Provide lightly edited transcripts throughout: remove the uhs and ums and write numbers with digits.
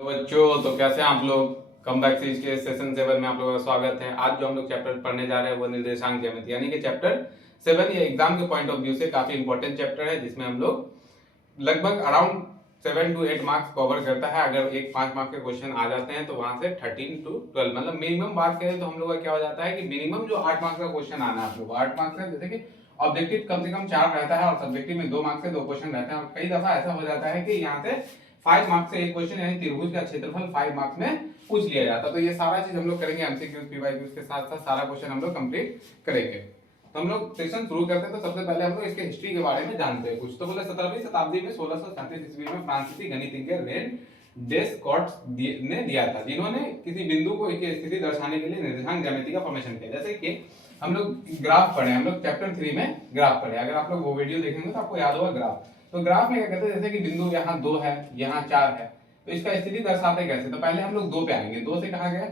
तो बच्चों, तो कैसे हैं आप लोग। कम बैक सीरीज के सेशन 7 में आप लोगों का स्वागत है। आज जो हम लोग चैप्टर पढ़ने जा रहे हैं वो निर्देशांक ज्यामिति यानी कि चैप्टर 7 ये एग्जाम के पॉइंट ऑफ व्यू से काफी इंपॉर्टेंट चैप्टर है, जिसमें हम लोग लगभग अराउंड 7 to 8 मार्क्स कवर करता है। अगर एक 5 मार्क्स के क्वेश्चन आ जाते हैं तो वहां से 13 to 12 मतलब मिनिमम बात करें तो हम लोग का क्या हो जाता है कि मिनिमम जो 8 मार्क्स का क्वेश्चन आना है आप लोग 8 मार्क्स है। जैसे कि ऑब्जेक्टिव कम से कम 4 रहता है और सब्जेक्टिव में 2 मार्क्स से 2 क्वेश्चन रहते हैं। और कई दफा ऐसा हो जाता है कि यहाँ से 5 मार्क्स से एक क्वेश्चन यानी त्रिभुज का क्षेत्रफल 5 मार्क्स में पूछ लिया जाता है। तो ये सारा चीज हम लोग करेंगे एमसीक्यूज पीवाईक्यूज के साथ साथ सारा क्वेश्चन हम लोग कंप्लीट करेंगे। तो हम लोग सेशन शुरू करते हैं। तो सबसे पहले हम लोग इसके हिस्ट्री के बारे में जानते हैं कुछ। तो बोले 17वीं शताब्दी में 1637 ईस्वी में फ्रांसीसी गणितज्ञ रेन डेस्कार्tes ने दिया था, जिन्होंने किसी बिंदु को एक स्थिति दर्शाने के लिए निर्देशांक ज्यामिति का फॉर्मेशन किया। जैसे कि हम लोग ग्राफ पढ़े, हम लोग चैप्टर 3 में ग्राफ पढ़े। अगर आप लोग वो वीडियो देखेंगे तो आपको याद होगा ग्राफ। तो ग्राफ में क्या कहते हैं, जैसे कि बिंदु यहाँ 2 है, यहाँ 4 है, तो इसका स्थिति दर्शाते कैसे। तो पहले हम लोग 2 पे आएंगे। 2 से कहा गया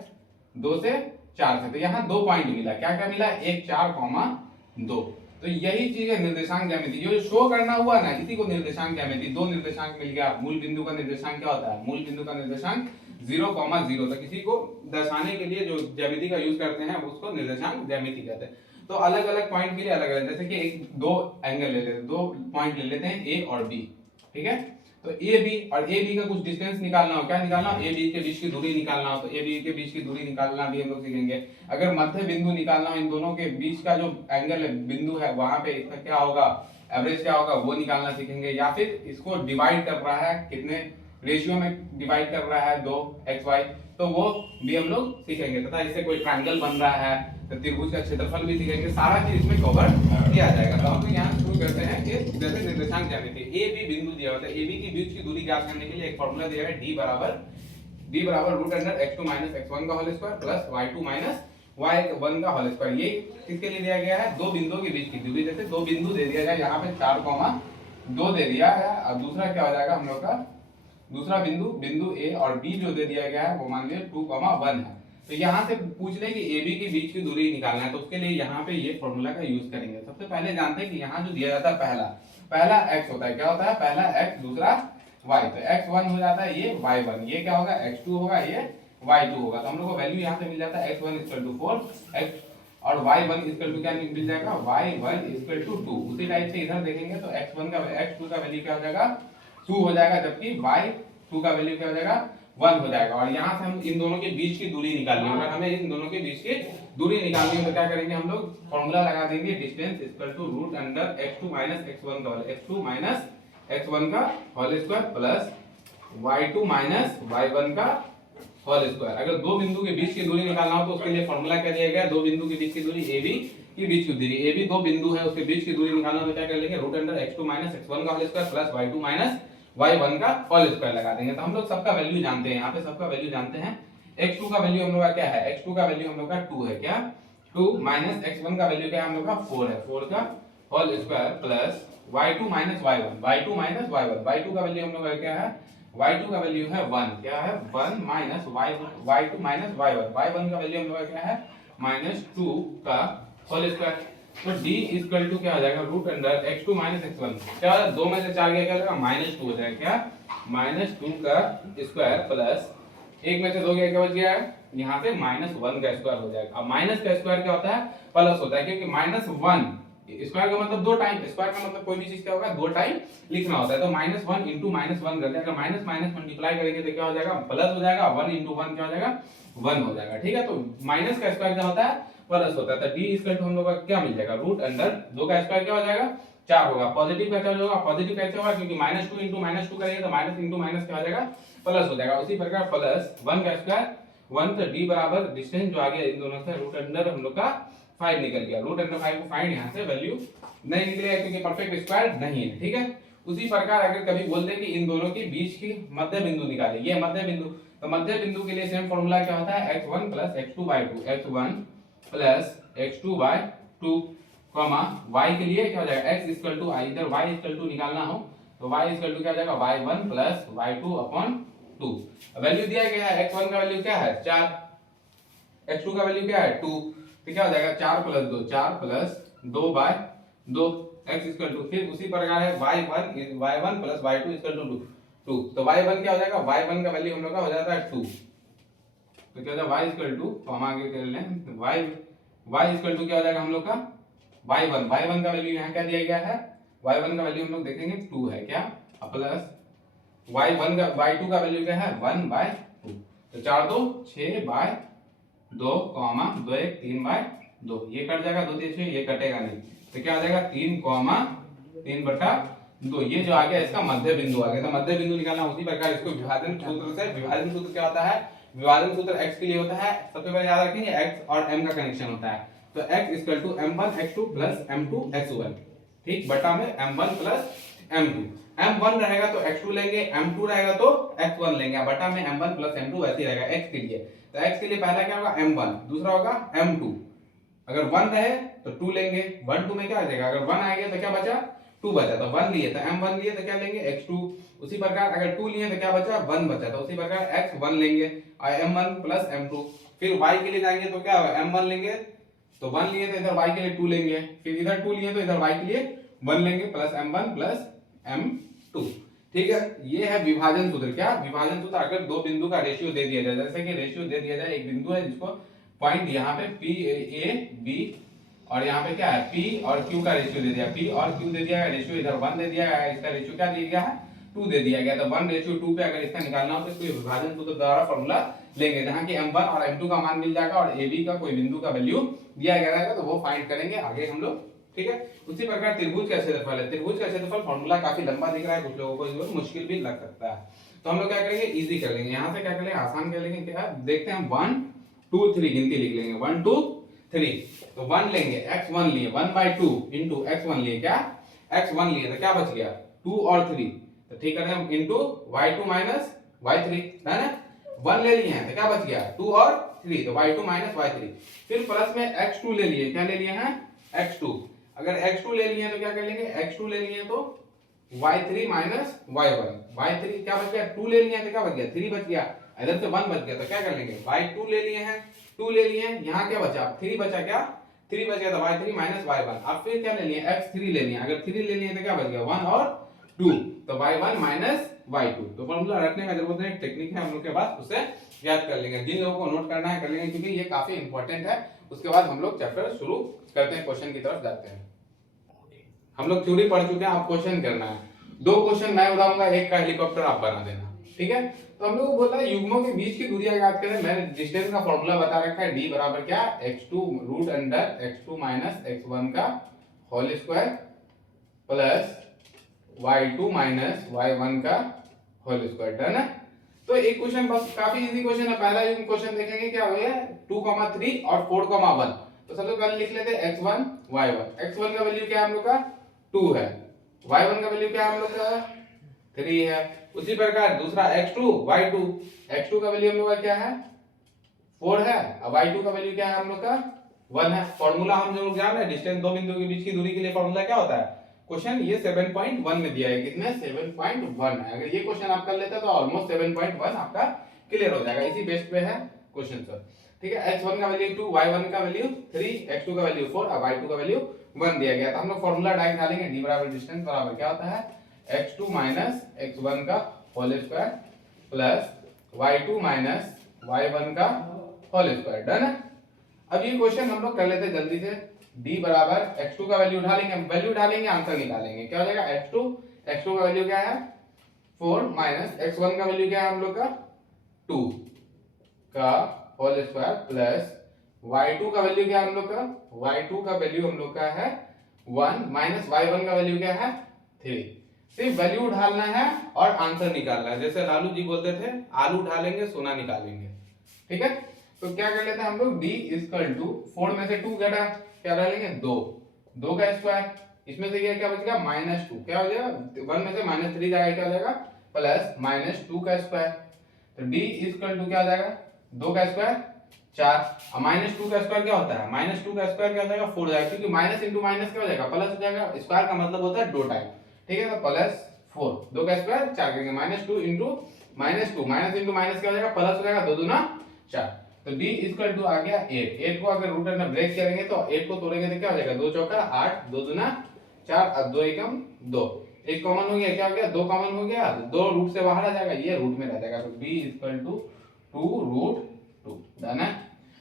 2 से 4 से, तो यहाँ 2 पॉइंट मिला। क्या क्या मिला, 1 4 2। तो यही चीज है निर्देशांक ज्यामिति। जो शो करना हुआ ना, इसी को निर्देशांक ज्यामिति। 2 निर्देशांक मिल गया। मूल बिंदु का निर्देशांक क्या होता है, मूल बिंदु का निर्देशांक 0, 0। तो किसी को दर्शाने के लिए जो ज्यामिति का यूज करते हैं उसको निर्देशांक ज्यामिति कहते हैं। तो अलग अलग पॉइंट के लिए अलग अलग, जैसे कि एक 2 एंगल ले लेते हैं, 2 पॉइंट ले लेते हैं ए और बी, ठीक है। तो ए बी और ए बी का कुछ डिस्टेंस निकालना हो, क्या निकालना हो, ए बी के बीच की दूरी निकालना हो। तो ए बी के बीच की दूरी निकालना भी हम लोग सीखेंगे। अगर मध्य बिंदु निकालना हो, इन दोनों के बीच का जो एंगल है बिंदु है वहां पे इसका क्या होगा, एवरेज क्या होगा, वो निकालना सीखेंगे। या फिर इसको डिवाइड कर रहा है, कितने रेशियो में डिवाइड कर रहा है, 2 एक्स वाई, तो वो भी हम लोग सीखेंगे। तथा इससे कोई ट्रायंगल बन रहा है तो त्रिभुज का क्षेत्रफल भी सीखेंगे। सारा चीज इसमें कवर किया जाएगा। तो हम लोग यहाँ शुरू करते हैं कि जैसे निर्देशांक ज्यामिति, ए बी बिंदु दिया होता है, ए बी के बीच की दूरी ज्ञात करने के लिए एक फॉर्मूला दिया है, d बराबर root under x2 minus x1 का whole square plus y2 minus y1 का होल स्क्वायर। ये किसके लिए दिया गया है, 2 बिंदुओं के बीच की दूरी। जैसे 2 बिंदु दे दिया जाए, यहाँ पे 4, 2 दे दिया है। और दूसरा क्या हो जाएगा हम लोग का, दूसरा बिंदु ए और बी जो दे दिया गया है वो मान लीजिए 2, 1 है। तो यहाँ से पूछ ले कि ए बी के बीच की दूरी निकालना है, तो उसके लिए यहाँ पे ये फॉर्मूला का यूज करेंगे। सबसे पहले जानते हैं कि यहाँ जो दिया जाता है पहला x होता है, क्या होता है, पहला x दूसरा y। तो x1 हो जाता है ये y1, ये क्या होगा x2 होगा, ये y2 होगा। तो हम लोग को वैल्यू यहाँ से मिल जाता है x1 4 x और y1 क्या मिल जाएगा, y1 2। उसी टाइप से इधर देखेंगे तो x2 का वैल्यू क्या हो जाएगा, 2 हो जाएगा, जबकि y2 का वैल्यू क्या हो जाएगा, 1 हो जाएगा। और यहाँ से हम इन दोनों के बीच की दूरी निकालनी है। अगर हमें इन दोनों के बीच की दूरी निकालनी है तो क्या करेंगे, हम लोग फॉर्मूला लगा देंगे, distance equal to root under x2 minus x1 का whole square plus y2 minus y1 का होल स्क्वायर। अगर 2 बिंदु के बीच की दूरी निकालना हो तो उसके लिए फॉर्मूला क्या दिया गया, 2 बिंदु के बीच की दूरी AB की बीच की दूरी, AB 2 बिंदु है उसके बीच की दूरी निकालना तो क्या कर लेंगे, root under x2 minus x1 का whole square plus y2 minus y1 का होल स्क्वायर लगा देंगे। तो हम लोग सबका वैल्यू जानते हैं, यहाँ पे सबका वैल्यू जानते हैं। x2 का वैल्यू हम लोग का क्या है, x2 का वैल्यू हम लोग का 2 है, क्या 2 माइनस x1 का वैल्यू क्या है हम लोग का 4 है, 4 का whole square plus y2 minus y1, y2 minus y1, y2 का वैल्यू हम लोग का क्या है, y2 का वैल्यू है 1, क्या है 1 minus y2 minus y1, y1 का वैल्यू हम लोग का क्या है माइनस 2 का होल स्क्वायर। तो d इक्वल टू क्या हो जाएगा, root under x2 minus x1, क्या हो जाएगा, 2 में से 4 गया क्या हो जाएगा, -2 हो जाएगा, क्या -2 का स्क्वायर प्लस 1 में से 2 गया क्या बच गया है, यहाँ से -1 का स्क्वायर हो जाएगा। अब माइनस का स्क्वायर क्या होता है, प्लस होता है, क्योंकि -1 स्क्वायर का मतलब 2 टाइम, स्क्वायर का मतलब कोई भी चीज क्या होगा 2 टाइम लिखना होता है। तो -1 इंटू -1 कर देगा, माइनस माइनस मल्टीप्लाई करेंगे तो क्या हो जाएगा, प्लस हो जाएगा, 1 इंटू 1 क्या हो जाएगा 1 हो जाएगा, ठीक है। तो माइनस का स्क्वायर क्या होता है, प्लस होता है। तो d इक्वल टू हम लोग का क्या मिल जाएगा, रूट अंडर 2 का स्क्वायर क्या हो जाएगा 4 होगा, पॉजिटिव का क्या होगा, पॉजिटिव कैसे होगा, क्योंकि -2 इंटू -2 करेंगे तो माइनस इंटू माइनस क्या हो जाएगा प्लस हो जाएगा। उसी प्रकार प्लस 1 का स्क्वायर 1, तो d बराबर डिस्टेंस जो आ गया इन दोनों से रूट अंडर हम लोग का 5 निकल गया। रूट अंडर 5 को फाइंड, यहाँ से वैल्यू नहीं निकलेगा क्योंकि परफेक्ट स्क्वायर नहीं है, ठीक है। उसी प्रकार अगर कभी बोल दे कि इन दोनों के बीच की मध्य बिंदु निकाले, ये मध्य बिंदु, तो मध्य बिंदु के लिए सेम फॉर्मूला क्या होता है, x1 plus x2/2, x1 plus x2/2 comma y के लिए क्या हो जाएगा, x इक्वल टू i, इधर y इक्वल टू निकालना हो तो y इक्वल टू क्या हो जाएगा, y1 प्लस y2/2। वैल्यू दिया गया है, x1 का वैल्यू क्या है 4, x2 का वैल्यू क्या है 2, तो क्या हो जाएगा 4 plus 2, 4 plus 2/2 x equal to, फिर उसी प्रकार है y1 plus y2 equal to 2, 2। तो y1 क्या हो जाएगा, y1 का वैल्यू हम लोग का हो जाता है 2। तो क्या हो जाएगा y इक्वल टू, तो हम आगे कर लें y इक्वल टू क्या हो जाएगा हम लोग का y1 का वैल्यू यहाँ क्या दिया गया है, y1 का वैल्यू हम लोग देखेंगे 2 है क्या, प्लस y2 का वैल्यू क्या है 1/2। तो 4 2 6 बाय 2 कॉमा 2 1 3/2, ये कट जाएगा 2 3 6, ये कटेगा नहीं, तो क्या आ जाएगा 3,3/2। ये जो आ गया इसका मध्य बिंदु आ गया। तो मध्य बिंदु निकालना उसी प्रकार इसको विभाजन सूत्र से, विभाजन सूत्र क्या होता है, विभाजन सूत्र x के लिए होता है, सबसे पहले याद रखेंगे x और m का कनेक्शन होता है। तो x equal to m1 x2 plus m2 x1, ठीक, बटा में m1 प्लस m2। m1 रहेगा तो x2 लेंगे, m2 रहेगा तो x1 लेंगे, बटा में m1 प्लस m2 वैसे ही रहेगा x के लिए। तो x के लिए पहला क्या होगा m1, दूसरा होगा m2। अगर 1 रहे तो 2 लेंगे, 1 2 में क्या आ जाएगा, अगर 1 आ गया तो क्या बचा 2 बचा, तो 1 लिए तो m1 लिए तो क्या लेंगे x2। उसी प्रकार अगर 2 लिए तो क्या बचा 1 बचा, तो उसी प्रकार x1 लेंगे और m1 प्लस m2। फिर y के लिए जाएंगे तो क्या होगा m1 लेंगे, तो 1 लिए तो इधर y के लिए 2 लेंगे, फिर इधर 2 लिए तो इधर y के लिए 1 लेंगे, प्लस m1 प्लस m2। ठीक है, ये है विभाजन सूत्र। क्या विभाजन सूत्र, अगर दो बिंदु का रेशियो दे दिया जाए, जैसे कि रेशियो दे दिया जाए, एक बिंदु है जिसको पॉइंट यहाँ पे p a b और यहाँ पे क्या है p और q का रेशियो दे दिया, p और q दे दिया है, रेशियो इधर 1 दे दिया है, इसका रेशियो क्या दे दिया है 2 दे दिया गया। तो 1:2 पे अगर इसका निकालना हो तो इसको विभाजन सूत्र द्वारा फॉर्मूला लेंगे, जहां कि m1 और m2 का मान मिल जाएगा और ab का कोई बिंदु का वैल्यू दिया गया रहेगा, तो वो फाइंड करेंगे आगे हम लोग। ठीक है, उसी प्रकार त्रिभुज का क्षेत्रफल है। त्रिभुज का क्षेत्रफल फॉर्मूला काफी लंबा दिख रहा है, कुछ लोगों को इसमें मुश्किल भी लग सकता है, तो हम लोग क्या करेंगे इजी कर लेंगे। यहाँ से क्या कर लेंगे आसान कर लेंगे, क्या देखते हैं 1 2 3 गिनती लिख लेंगे 1 2 3। तो 1 लेंगे x1 लिए 1/2 इंटू x1 लिए, क्या x1 लिए तो क्या बच गया 2 और 3, तो ठीक है हम इंटू y2 माइनस y3 है ना। 1 ले लिए हैं तो क्या बच गया 2 और 3, तो y2 माइनस y3। फिर प्लस में x2 ले लिए, क्या ले लिए हैं x2। अगर x2 ले लिए तो क्या कर लेंगे x2 ले लिए तो y3 माइनस y1। y3 क्या बच गया 2 ले लिए तो क्या बच गया 3 बच गया, इधर से 1 बच गया, तो क्या कर लेंगे y2 ले लिए हैं 2 ले लिए, यहाँ क्या बचा 3 बचा, क्या 3 बच गया, तो y3 माइनस y1। अब फिर क्या ले लिए x3 ले लिए, अगर 3 ले लिए तो क्या बच गया 1 और 2, तो y1 माइनस y2। तो फॉर्मूला रखने का जरूरत नहीं, टेक्निक है हम लोग के पास, उससे याद कर लेंगे। जिन लोगों को नोट करना है कर लेंगे, क्योंकि ये काफी इंपॉर्टेंट है। उसके बाद हम लोग चैप्टर शुरू करते हैं, क्वेश्चन की तरफ जाते हैं। हम लोग थ्योरी पढ़ चुके हैं, आप क्वेश्चन करना है। 2 क्वेश्चन मैं उठाऊंगा, एक का हेलीकॉप्टर आप बना देना, ठीक है। तो हम लोग को बोला है युग्मों के बीच की दूरियां याद करें। मैंने डिस्टेंस का फॉर्मूला बता रखा है, d बराबर क्या x2 root under x2 minus x1 का whole square plus y2 minus y1 का होल स्क्वायर, डन है। तो एक क्वेश्चन बस काफी इजी क्वेश्चन है। पहला युग्म क्वेश्चन देखेंगे क्या हो गया 2,3 और 4,1। तो सबसे पहले लिख लेते हैं x1 y1। x1 का वैल्यू क्या है हम लोग का 2 है, y1 का वैल्यू क्या है हम लोग का 3 है। उसी प्रकार दूसरा x2 y2, x2 का वैल्यू हम लोग का क्या है 4 है, और y2 का वैल्यू क्या है हम लोग का 1 है। फॉर्मूला हम जो लोग जान रहे हैं, डिस्टेंस दो बिंदुओं के बीच की दूरी के लिए फॉर्मूला क्या होता है, क्वेश्चन ये 7.1 में दिया है, कितने 7.1 है। अगर ये क्वेश्चन आप कर लेते हैं तो ऑलमोस्ट 7.1 आपका क्लियर हो जाएगा। इसी बेस पे है क्वेश्चन सर, ठीक है। x1 का वैल्यू 2, y1 का वैल्यू 3, x2 का वैल्यू 4 और y2 का वैल्यू 1 दिया गया। तो हम लोग फॉर्मूला डायरेक्ट डालेंगे, d बराबर डिस्टेंस बराबर क्या होता है x2 माइनस x1 का whole square plus y2 minus y1 का होल स्क्वायर, डन है। अब ये क्वेश्चन हम लोग कर लेते हैं जल्दी से। d बराबर x2 का वैल्यू ढालेंगे, आंसर निकालेंगे। क्या हो जाएगा x2 का वैल्यू क्या है 4 माइनस x1 का वैल्यू क्या है हम लोग का 2 का होल स्क्वायर प्लस y2 का वैल्यू क्या है हम लोग का y2 का वैल्यू हम लोग का है 1 माइनस y1 का वैल्यू क्या है 3। सिर्फ वैल्यू ढालना है और आंसर निकालना है। जैसे लालू जी बोलते थे आलू ढालेंगे सोना निकालेंगे, ठीक है। तो क्या कर लेते हैं हम लोग d इक्वल टू 4 में से 2 घटा, क्या डालेंगे 2 का स्क्वायर, इसमें से ये क्या बचेगा -2, क्या हो जाएगा 1 में से -3 जाएगा, क्या हो जाएगा प्लस -2 का स्क्वायर। तो d इक्वल टू क्या हो जाएगा 2 का स्क्वायर 4 और -2 का स्क्वायर क्या होता है -2 का स्क्वायर क्या हो जाएगा 4 जाएगा, क्योंकि माइनस इंटू माइनस क्या हो जाएगा प्लस हो जाएगा। स्क्वायर का मतलब होता है 2 टाइम, ठीक है। तो +4, 2 का स्क्वायर 4 करेंगे, -2 इंटू -2, माइनस इंटू माइनस क्या हो जाएगा प्लस हो जाएगा, 2 दूना 4। तो d इक्वल टू आ गया 8 को अगर रूट अंडर ब्रेक करेंगे तो 8 को तोड़ेंगे तो क्या हो जाएगा 2 चौका 8, 2 दूना 4 और 2 एकम 2। एक कॉमन हो गया, क्या हो गया, 2 कॉमन हो गया, 2 रूट से बाहर आ जाएगा, ये रूट में रह जाएगा, तो b equal to 2 root 2। Done है।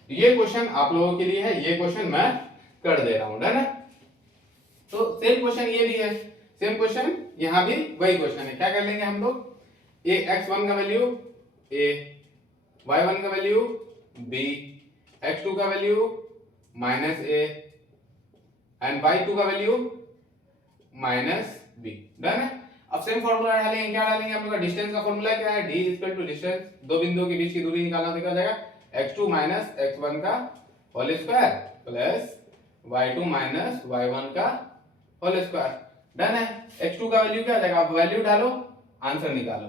ये क्वेश्चन आप लोगों के लिए है, ये क्वेश्चन मैं कर दे रहा हूं। डन है। तो सेम क्वेश्चन ये भी है, सेम क्वेश्चन यहां भी वही क्वेश्चन है। क्या कर लेंगे हम लोग, a x1 का वैल्यू a, y1 का वैल्यू b, x2 का value minus a and y2 का वैल्यू माइनस b। डन है। अब सेम फॉर्मूला डालेंगे, क्या डालेंगे हम लोग का, डिस्टेंस का फॉर्मूला क्या है, d इक्वल टू डिस्टेंस, दो बिंदुओं के बीच की दूरी निकालना, तो क्या हो जाएगा x2 माइनस x1 का whole square plus y2 minus y1 का होल स्क्वायर। डन है। x2 का वैल्यू क्या हो जाएगा, आप वैल्यू डालो, आंसर निकालो।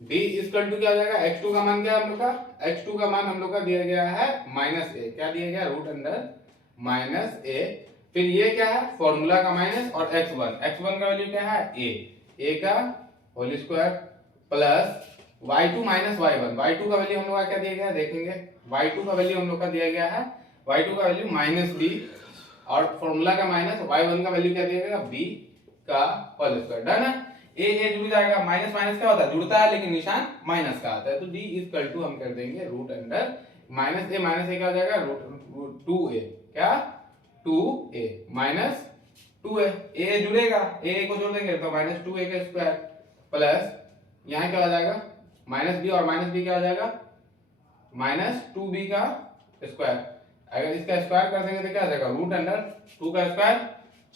d इक्वल टू क्या हो जाएगा, x2 का मान क्या है हम लोग का, x2 का मान हम लोग का दिया गया है माइनस a, क्या दिया गया, रूट अंडर माइनस a, फिर ये क्या है फॉर्मूला का माइनस, और x1 का वैल्यू क्या है a का whole square plus y2 minus y2 का वैल्यू हम लोग का क्या दिया गया है, देखेंगे y2 का वैल्यू हम लोग का दिया गया है, y2 का वैल्यू माइनस b, और फॉर्मूला का माइनस, y1 का वैल्यू क्या दिया गया, b का होल स्क्वायर। डन है। ए जुड़ जाएगा, माइनस माइनस क्या होता है, जुड़ता है लेकिन निशान माइनस का आता है, तो d इक्वल टू हम कर देंगे रूट अंडर माइनस ए क्या हो जाएगा, रूट 2a, क्या 2a माइनस 2a, a जुड़ेगा, a को जोड़ देंगे तो माइनस 2a का स्क्वायर प्लस यहाँ क्या हो जाएगा माइनस b, और माइनस b क्या हो जाएगा माइनस 2b का स्क्वायर। अगर इसका स्क्वायर कर देंगे तो क्या हो जाएगा, रूट अंडर 2 का स्क्वायर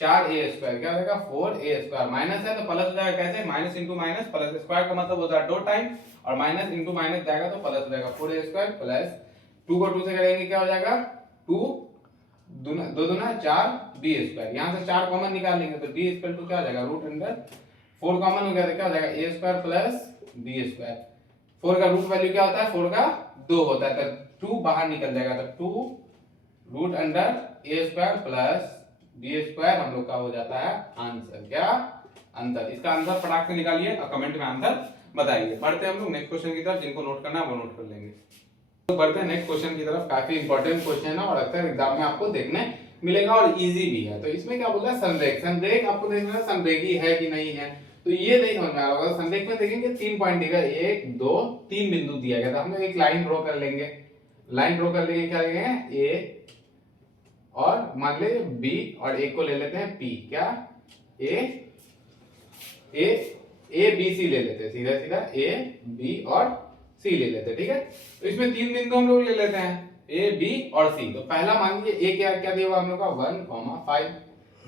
4a स्क्वायर, क्या हो जाएगा 4a स्क्वायर, माइनस है तो प्लस हो जाएगा, कैसे minus into minus plus, square का मतलब होता है 2 टाइम, और माइनस इंटू माइनस जाएगा तो प्लस हो जाएगा 4a स्क्वायर प्लस 2 को 2 से करेंगे क्या हो जाएगा 2 दो दूना 4b स्क्वायर, यहाँ से 4 कॉमन निकाल लेंगे तो d इक्वल टू क्या हो जाएगा, रूट अंडर 4 कॉमन हो गया तो क्या हो जाएगा a square plus b square. 4 का रूट वैल्यू क्या होता है, 4 का 2 होता है, तो 2 बाहर निकल जाएगा, तो 2 root under a square plus b square हम लोग का हो जाता है आंसर, क्या आंसर। इसका आंसर फटाक से निकालिए और कमेंट में आंसर बताइए। बढ़ते हैं हम लोग नेक्स्ट क्वेश्चन की तरफ, जिनको नोट करना है वो नोट कर लेंगे। तो बढ़ते हैं नेक्स्ट क्वेश्चन की तरफ, काफी इंपॉर्टेंट क्वेश्चन है और अक्सर एग्जाम में आपको देखने मिलेगा और इजी भी है। तो इसमें क्या बोला है, संरेख, संरेख आपको देखना है संरेखी है कि नहीं है, तो ये नहीं समझ में आ रहा होगा। संरेख में देखेंगे 3 पॉइंट दिया, 1 2 3 बिंदु दिया गया, तो हम लोग एक लाइन ड्रॉ कर लेंगे, लाइन ड्रॉ कर लेंगे, क्या लेंगे a और मान ले b, और एक को ले लेते हैं p, क्या a b c ले लेते हैं, सीधा सीधा a b और c ले लेते हैं, ठीक है। तो इसमें 3 बिंदु हम लोग ले लेते हैं a b और c। तो पहला मान लीजिए a क्या दिया हुआ हम लोग का 1,5,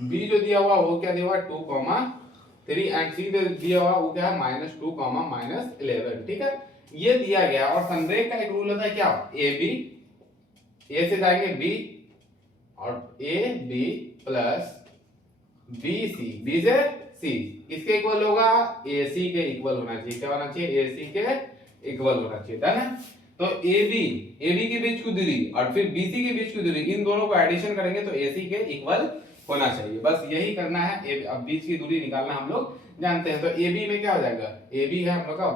b जो दिया हुआ वो क्या दिया हुआ 2,3, एंड c दिया हुआ वो क्या है -2, -11, ठीक है। ये दिया गया, और संरेख का एक रूल होता है क्या, a b, a से जाएंगे b, और a b plus b c, b से c किसके इक्वल होगा, ac के इक्वल होना चाहिए, क्या होना चाहिए, ac के इक्वल होना चाहिए। डन है। तो ab के बीच की दूरी और फिर bc के बीच की दूरी, इन दोनों को एडिशन करेंगे तो ac के इक्वल होना चाहिए, बस यही करना है। अब बीच की दूरी निकालना हम लोग जानते हैं, तो ab में क्या हो जाएगा, ab है हम लोग का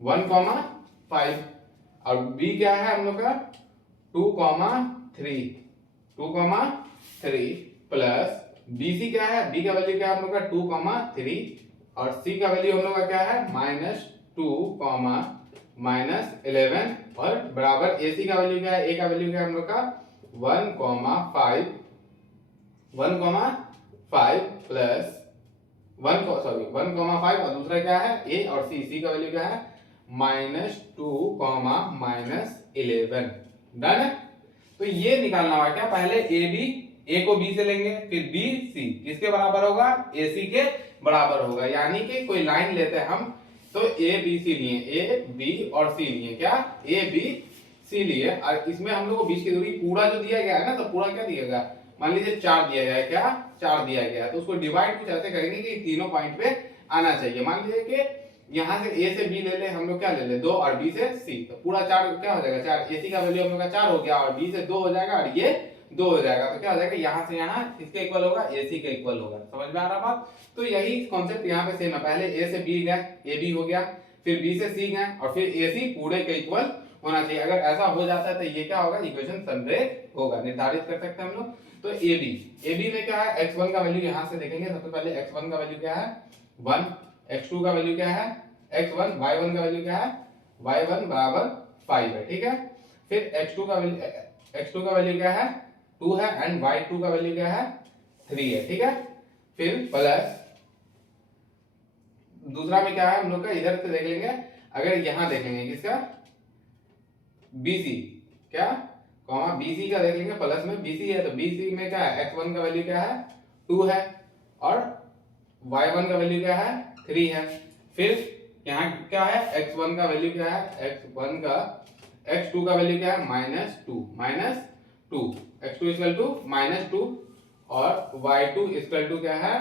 1,5, और b क्या है हम लोग का 2,3 प्लस bc क्या है, b का वैल्यू क्या है हम लोग का 2,3, और c का वैल्यू हम लोग का क्या है -2, -11, और बराबर ac का वैल्यू क्या है, a का वैल्यू क्या है हम लोग का 1,5 प्लस 1,5, और दूसरा क्या है a, और c का वैल्यू क्या है -2, -11। डन है। तो ये निकालना होगा क्या, पहले a को b से लेंगे, फिर b c किसके बराबर होगा, ac के बराबर होगा, यानी कि कोई लाइन लेते हैं हम, तो a b c लिए, a b और c लिए, क्या a b c लिए, और इसमें हम लोग को बीच की दूरी पूरा जो दिया गया है ना, तो पूरा क्या दिया गया, मान लीजिए 4 दिया गया है, क्या 4 दिया गया है, तो उसको डिवाइड कुछ ऐसे करेंगे कि तीनों पॉइंट पे आना चाहिए। मान लीजिए कि यहाँ से a से b ले ले, हम लोग क्या ले ले 2, और b से c, तो पूरा 4 क्या हो जाएगा 4, ac का वैल्यू हम लोग का 4 हो गया, और b से 2 हो जाएगा, और ये 2 हो जाएगा, तो क्या हो जाएगा यहाँ से यहाँ किसके इक्वल होगा, ac के इक्वल होगा। समझ में आ रहा बात। तो यही कॉन्सेप्ट यहाँ पे सेम है, पहले a से b गए, ab हो गया, फिर b से c गए, और फिर ac पूरे के इक्वल होना चाहिए। अगर ऐसा हो जाता है तो ये क्या होगा, इक्वेशन संरेख होगा, निर्धारित कर सकते हैं हम लोग। तो AB में क्या है, x1 का वैल्यू यहां से देखेंगे। सबसे पहले x1 का वैल्यू क्या है 1, x2 का वैल्यू क्या है x1, y1 का वैल्यू क्या है y1 बराबर 5 है, ठीक है। फिर x2 का वैल्यू क्या है 2 है एंड y2 का वैल्यू क्या है 3 है, ठीक है। फिर प्लस दूसरा में क्या है हम लोग का, इधर से देख लेंगे। अगर यहां देखेंगे किसका BC क्या कॉमा BC का देख लेंगे, प्लस में BC है तो BC में क्या है x1 का वैल्यू क्या है 2 है और y1 का वैल्यू क्या है 3 है। फिर यहाँ क्या है x1 का वैल्यू क्या है x1 का x2 का वैल्यू क्या है -2 x2 इक्वल टू -2 और y2 इक्वल टू क्या है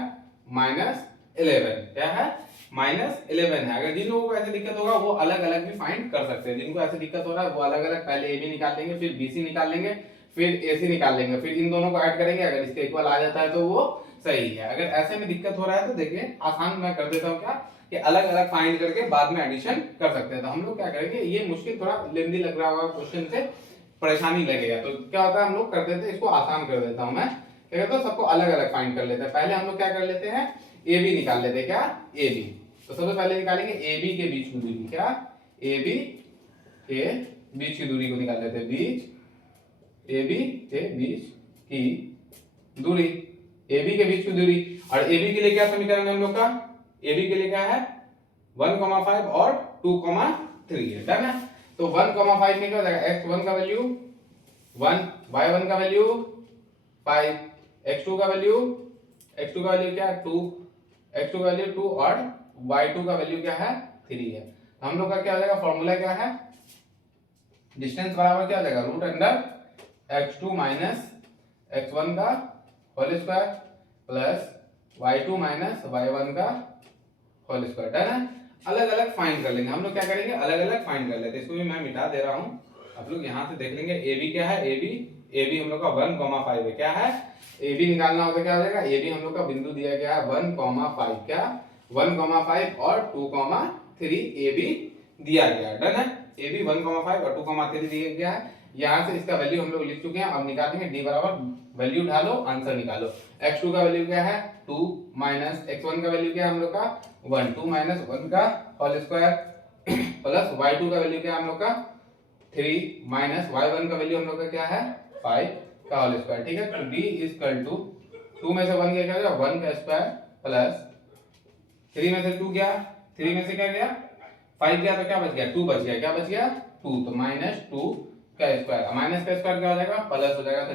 -11, क्या है -11 है। अगर जिन लोगों को ऐसे दिक्कत होगा वो अलग अलग भी फाइंड कर सकते हैं। जिनको ऐसे दिक्कत हो रहा है वो अलग अलग पहले AB निकाल लेंगे, फिर BC निकाल लेंगे, फिर AC निकाल लेंगे, फिर इन दोनों को ऐड करेंगे। अगर इसके इक्वल आ जाता है तो वो सही है। अगर ऐसे में दिक्कत हो रहा है तो देखिए आसान मैं कर देता हूँ क्या कि अलग अलग फाइंड करके बाद में एडिशन कर सकते हैं। तो हम लोग क्या करेंगे, ये मुश्किल थोड़ा लेंदी लग रहा होगा क्वेश्चन से परेशानी लगेगा, तो क्या होता है हम लोग कर देते हैं इसको आसान कर देता हूँ मैं, क्या कहता हूँ सबको अलग अलग फाइंड कर लेते हैं। पहले हम लोग क्या कर लेते हैं AB निकाल लेते हैं, क्या AB। तो सबसे पहले निकालेंगे AB के बीच की दूरी, क्या AB के बीच की दूरी को निकाल लेते हैं, बीच AB के बीच की दूरी, AB के बीच की दूरी। और AB के लिए क्या समीकरण है हम लोग का, AB के लिए क्या है 1,5 और 2,3 है, डन है। तो 1,5 में क्या हो जाएगा x1 का वैल्यू 1, y1 का वैल्यू 5, x2 का वैल्यू क्या 2, x2 का वैल्यू 2 और y2 का वैल्यू क्या है 3 है। तो हम लोग का क्या हो जाएगा फॉर्मूला क्या है, डिस्टेंस बराबर क्या हो जाएगा root under x2 minus x1 का whole square plus y2 minus y1 का होल स्क्वायर, डन है। अलग अलग फाइंड कर लेंगे हम लोग, क्या करेंगे अलग अलग फाइंड कर लेते हैं। इसको भी मैं मिटा दे रहा हूं, आप लोग यहां से देख लेंगे। AB क्या है AB हम लोग का 1,5 है, क्या है AB निकालना होता है, क्या हो जाएगा AB हम लोग का बिंदु दिया गया है 1,5, क्या 1,5 और 2,3 AB दिया गया है, डन है। AB 1,5 और 2,3 दिया गया है। यहाँ से इसका वैल्यू हम लोग लिख चुके हैं। अब निकालेंगे D बराबर वैल्यू ढालो आंसर निकालो। x2 का वैल्यू क्या है 2 माइनस x1 का वैल्यू क्या है हम लोग का 1, 2 माइनस 1 का होल स्क्वायर प्लस y2 का वैल्यू क्या है हम लोग का 3 माइनस y1 का वैल्यू हम लोग का क्या है 5 का होल स्क्वायर, ठीक है। तो D इक्वल टू 2 में से 1 गया, क्या हो जाएगा 1 का स्क्वायर प्लस 3 में से 2 गया, 3 में से क्या गया 5 गया, तो क्या बच गया 2 बच गया, क्या बच गया 2, तो -2 का स्क्वायर, माइनस का स्क्वायर क्या हो जाएगा प्लस हो जाएगा। तो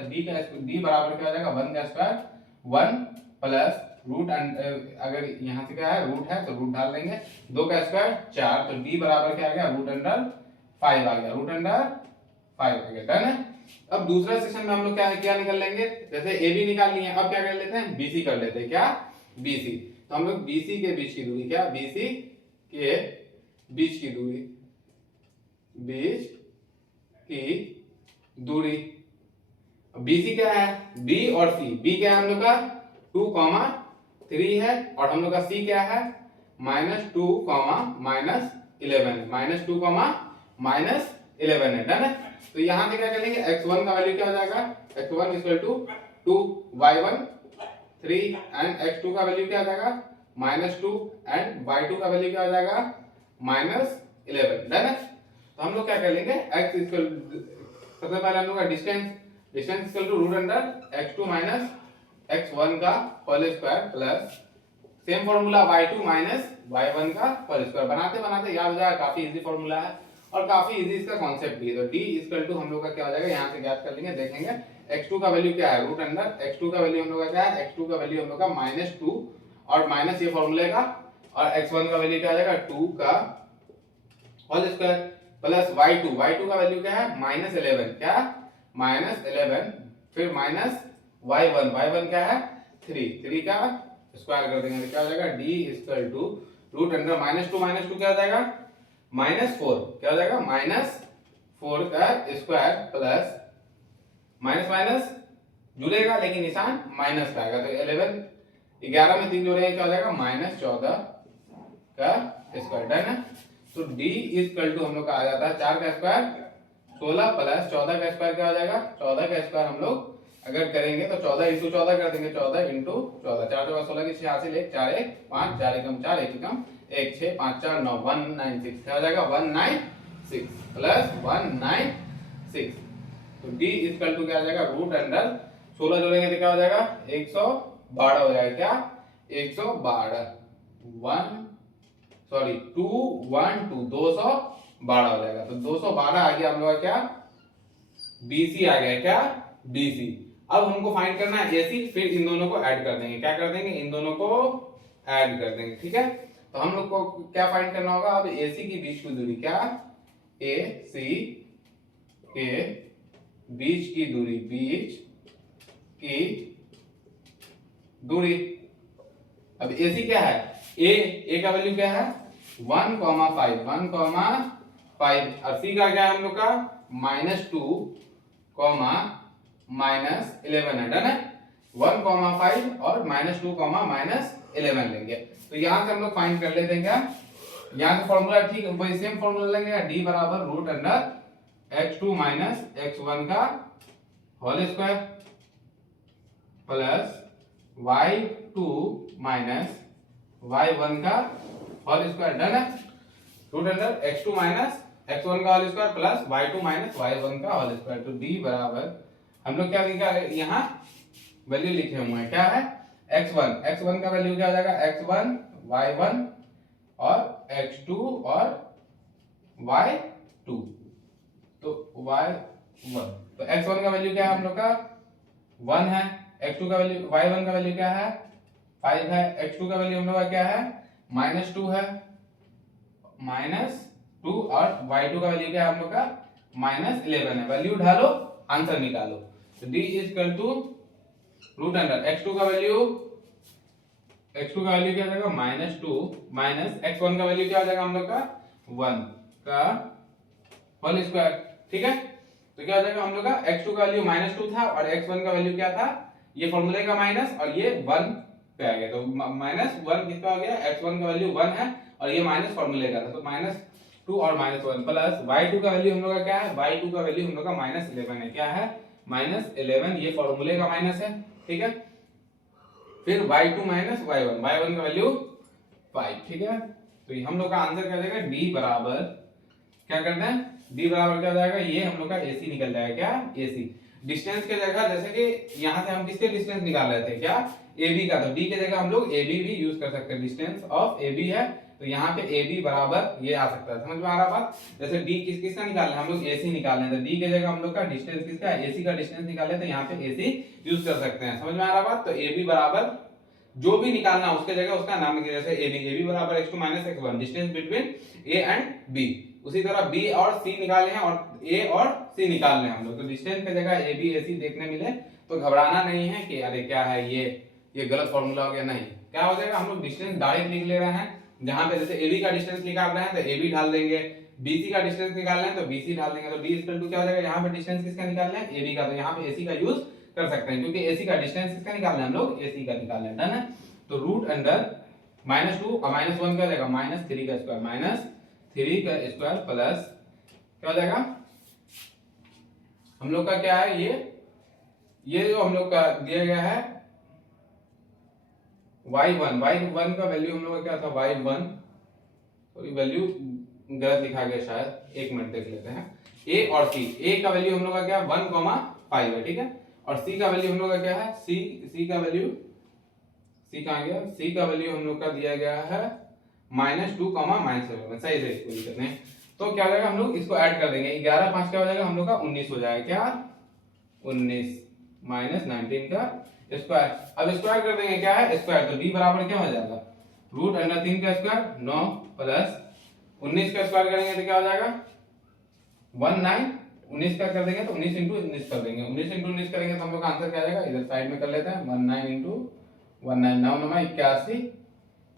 D बराबर क्या हो जाएगा 1 का स्क्वायर 1 प्लस रूट, अगर यहाँ से क्या है रूट है तो रूट डाल देंगे, 2 का स्क्वायर 4, तो D बराबर क्या आ गया रूट अंडर 5 आ गया, रूट अंडर 5 आ गया, डन है। अब दूसरा सेक्शन में हम लोग क्या निकाल लेंगे, जैसे AB निकाल लिए, अब क्या कर लेते हैं BC कर लेते हैं, क्या BC। तो हम लोग BC के बीच की दूरी, क्या BC के बीच की दूरी, बीच की दूरी BC क्या है B और C, B क्या है हम लोग का 2,3 है और हम लोग का C क्या है -2, -11, -2, -11 है, डन है। तो यहां से क्या कर लेंगे x1 का वैल्यू क्या हो जाएगा x1 equal to 2, y1 3 and x2 का वैल्यू क्या आ जाएगा -2 एंड y2 का वैल्यू क्या हो जाएगा -11, डन है। तो हम लोग क्या कर लेंगे x इक्वल, सबसे पहले हम लोग का distance equal to root under x2 minus x1 का whole square plus same formula y2 minus y1 का होल स्क्वायर। बनाते बनाते याद हो जाएगा, काफी इजी फॉर्मूला है और काफी इजी इसका कॉन्सेप्ट भी है। तो D इक्वल टू हम लोग का क्या हो जाएगा, यहाँ से ज्ञात कर लेंगे, देखेंगे x2 का वैल्यू क्या है रूट अंडर x2 का वैल्यू हम लोग का क्या है, x2 का वैल्यू हम लोग का -2 और माइनस ये फॉर्मूले का, और x1 का वैल्यू क्या आ जाएगा 2 का होल स्क्वायर प्लस y2 का वैल्यू क्या है -11, क्या -11, फिर माइनस y1 क्या है 3 का स्क्वायर कर देंगे तो क्या हो जाएगा D equal to root under -2 क्या हो जाएगा -4, क्या हो जाएगा -4 का स्क्वायर प्लस माइनस माइनस जुड़ेगा लेकिन निशान माइनस का आएगा, तो 11 में 3 जोड़ेंगे क्या हो जाएगा -14 का स्क्वायर, डन है। तो D इक्वल टू हम लोग का आ जाता है 4 का स्क्वायर 16 प्लस 14 का स्क्वायर क्या हो जाएगा 14 का स्क्वायर हम लोग अगर करेंगे तो 14 इंटू 14 कर देंगे, 14 इंटू 14, 4 चौका 16 की 86, 1 4 1 5 4 एकम 4 1 एकम 1 6 5 4 9 196, क्या हो जाएगा 196 प्लस 196। तो d इक्वल टू क्या हो जाएगा रूट अंडर 16 जोड़ेंगे तो क्या हो जाएगा 112 हो जाएगा, क्या 112 1 सॉरी 212 212 हो जाएगा। तो 212 आ गया हम लोग का क्या BC आ गया, क्या BC। अब हमको फाइंड करना है AC, फिर इन दोनों को ऐड कर देंगे, क्या कर देंगे इन दोनों को ऐड कर देंगे, ठीक है। तो हम लोग को क्या फाइंड करना होगा अब AC की बीच की दूरी, क्या AC के बीच की दूरी, बीच की दूरी। अब AC क्या है A का वैल्यू क्या है 1,5 1,5 और C का क्या है हम लोग का -2, -11 है, डन है। 1,5 और -2, -11 लेंगे। तो यहां से हम लोग फाइंड कर लेते हैं क्या, यहां से फॉर्मूला ठीक वही सेम फॉर्मूला लेंगे, d बराबर रूट अंडर x2 x1 का whole square plus y2 y1 का होल स्क्वायर, डन है। रूट अंडर x2 x1 का whole square plus y2 y1 का होल स्क्वायर। तो d बराबर हम लोग क्या लिखा है यहाँ वैल्यू लिखे हुए हैं, क्या है x1 का वैल्यू क्या हो जाएगा x1 y1 और x2 और y2। तो y1 तो x1 का वैल्यू क्या है हम लोग का 1 है, x2 का वैल्यू y1 का वैल्यू क्या है 5 है, x2 का वैल्यू हम लोग का क्या है -2 है, -2 और y2 का वैल्यू क्या है हम लोग का -11 है। वैल्यू डालो आंसर निकालो। तो d equal to root under x2 का वैल्यू क्या हो जाएगा -2 x1 का वैल्यू क्या हो जाएगा हम लोग का 1 का होल स्क्वायर, ठीक है। तो क्या हो जाएगा हम लोग का x2 का वैल्यू -2 था और x1 का वैल्यू क्या था, ये फॉर्मूले का माइनस और ये 1 पे आ गया। तो -1 किसका हो गया x1 का वैल्यू 1 है और ये माइनस फॉर्मूले का था, तो -2 और -1 प्लस y2 का वैल्यू हम लोग का क्या है y2 का वैल्यू हम लोग का -11 है, क्या है -11, ये फॉर्मूले का माइनस है, ठीक है। फिर y2 y1 का वैल्यू 5, ठीक है। तो हम लोग का आंसर क्या जाएगा d बराबर क्या करना है d बराबर क्या हो जाएगा, ये हम लोग का AC निकल जाएगा, क्या AC। डिस्टेंस के जगह जैसे कि यहां से हम किसके डिस्टेंस निकाल रहे थे, क्या AB का, तो D के जगह हम लोग AB भी यूज कर सकते हैं, डिस्टेंस ऑफ AB है तो यहाँ पे AB बराबर ये आ सकता है, समझ में आ रहा बात। जैसे D किसका निकालना है हम लोग AC निकालना है, तो D के जगह हम लोग का डिस्टेंस किसका है AC का डिस्टेंस निकाले तो यहाँ पे AC यूज कर सकते हैं, समझ में आ रहा बात। तो AB बराबर जो भी निकालना है उसके जगह उसका नाम लिखिए, जैसे AB बराबर x2 x1 distance between A and B। उसी तरह B और C निकाले हैं और A और C निकालने हैं हम लोग, तो डिस्टेंस की जगह AB AC देखने मिले तो घबराना नहीं है कि अरे क्या है ये गलत फॉर्मूला हो गया, नहीं, क्या हो जाएगा हम लोग डिस्टेंस डायरेक्ट लिख ले रहे हैं। जहां पे जैसे AB का डिस्टेंस निकाल रहे हैं तो AB डाल देंगे, BC का डिस्टेंस निकालना है तो BC डाल देंगे। तो D इक्वल टू क्या हो जाएगा, यहाँ पे डिस्टेंस किसका निकालना है AB का, तो यहाँ पे AC का यूज कर सकते हैं क्योंकि AC का डिस्टेंस किसका निकालना है हम लोग AC का निकालना है, डन है। तो रूट अंडर -2 और -1 क्या हो जाएगा -3 का स्क्वायर, -3 का स्क्वायर प्लस क्या हो जाएगा हम लोग का क्या है ये जो हम लोग का दिया गया है y1 का वैल्यू हम लोग का क्या था y1, सॉरी वैल्यू गलत लिखा गया शायद, एक मिनट देख लेते हैं। A और C, A का वैल्यू हम लोग का क्या 1,5 है, ठीक है। और C का वैल्यू हम लोग का क्या है C का वैल्यू C कहाँ गया, C का वैल्यू हम लोग का दिया गया है -2, -7, सही से इसको लिखते हैं। तो क्या हो जाएगा हम लोग इसको ऐड कर देंगे, 11 5 क्या हो जाएगा हम लोग का 19 हो जाएगा, क्या 19 -19 का स्क्वायर। अब स्क्वायर कर देंगे, क्या है स्क्वायर, तो d बराबर क्या हो जाएगा रूट अंडर 3 का स्क्वायर 9 प्लस 19 का स्क्वायर करेंगे तो क्या हो जाएगा 19 का कर देंगे तो 19 इंटू 19 कर देंगे, 19 इंटू 19 करेंगे तो हम लोग का आंसर क्या आ जाएगा, इधर साइड में कर लेते हैं 19 इंटू 19 9 9 81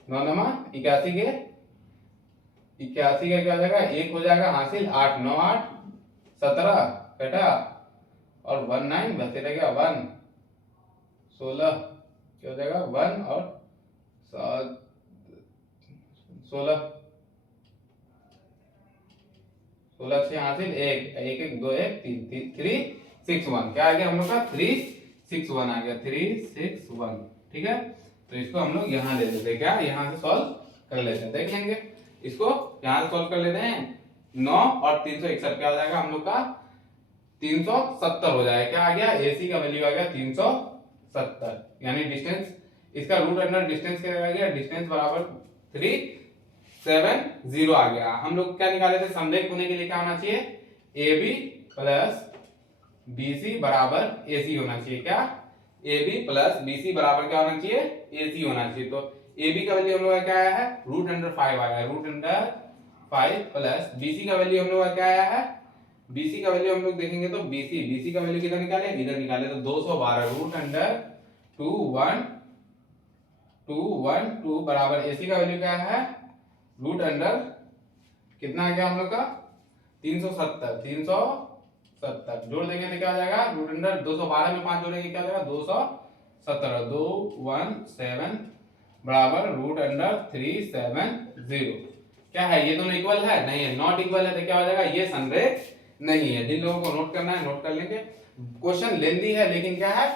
9 9 81 के 81 का क्या हो जाएगा 1 हो जाएगा हासिल, 8 9 8 17 कटा और 19 बचे रह गया 1 16 क्या हो जाएगा 1 और 16 16 से हासिल 1 1 1 2 1 3 3 6 1, क्या आ गया हम लोग का 3 361 आ गया, 361, ठीक है। तो इसको हम लोग यहाँ ले लेते हैं, क्या यहाँ से सॉल्व कर लेते हैं, देख लेंगे इसको, यहाँ से सॉल्व कर लेते हैं। 9 और 361 क्या हो जाएगा हम लोग का, 370 हो जाएगा। क्या आ गया, AC का वैल्यू आ गया 370, यानी डिस्टेंस, इसका रूट अंडर डिस्टेंस क्या आ गया, डिस्टेंस बराबर 370 आ गया। हम लोग क्या निकाले थे, समरेख होने के लिए क्या होना चाहिए, AB प्लस BC बराबर AC होना चाहिए। क्या, AB प्लस BC बराबर क्या होना चाहिए, AC होना चाहिए। तो AB का वैल्यू हम लोग का क्या आया है, रूट अंडर 5 आया है, रूट अंडर 5 प्लस BC का वैल्यू हम लोग का क्या आया है, BC का वैल्यू हम लोग देखेंगे तो BC का वैल्यू किधर निकाले, इधर निकाले, तो 212 रूट अंडर 212 बराबर AC का वैल्यू क्या है, रूट अंडर कितना आ गया हम लोग का, 370 जोड़ देंगे तो क्या हो जाएगा, रूट अंडर 212 में 5 जोड़ेंगे क्या हो जाएगा, 217, 217 बराबर रूट अंडर 370। क्या है, ये दोनों इक्वल है, नहीं है, नॉट इक्वल है, तो क्या हो जाएगा, ये संरेख नहीं है। जिन लोगों को नोट करना है नोट कर लेंगे। क्वेश्चन लेंदी है लेकिन क्या है,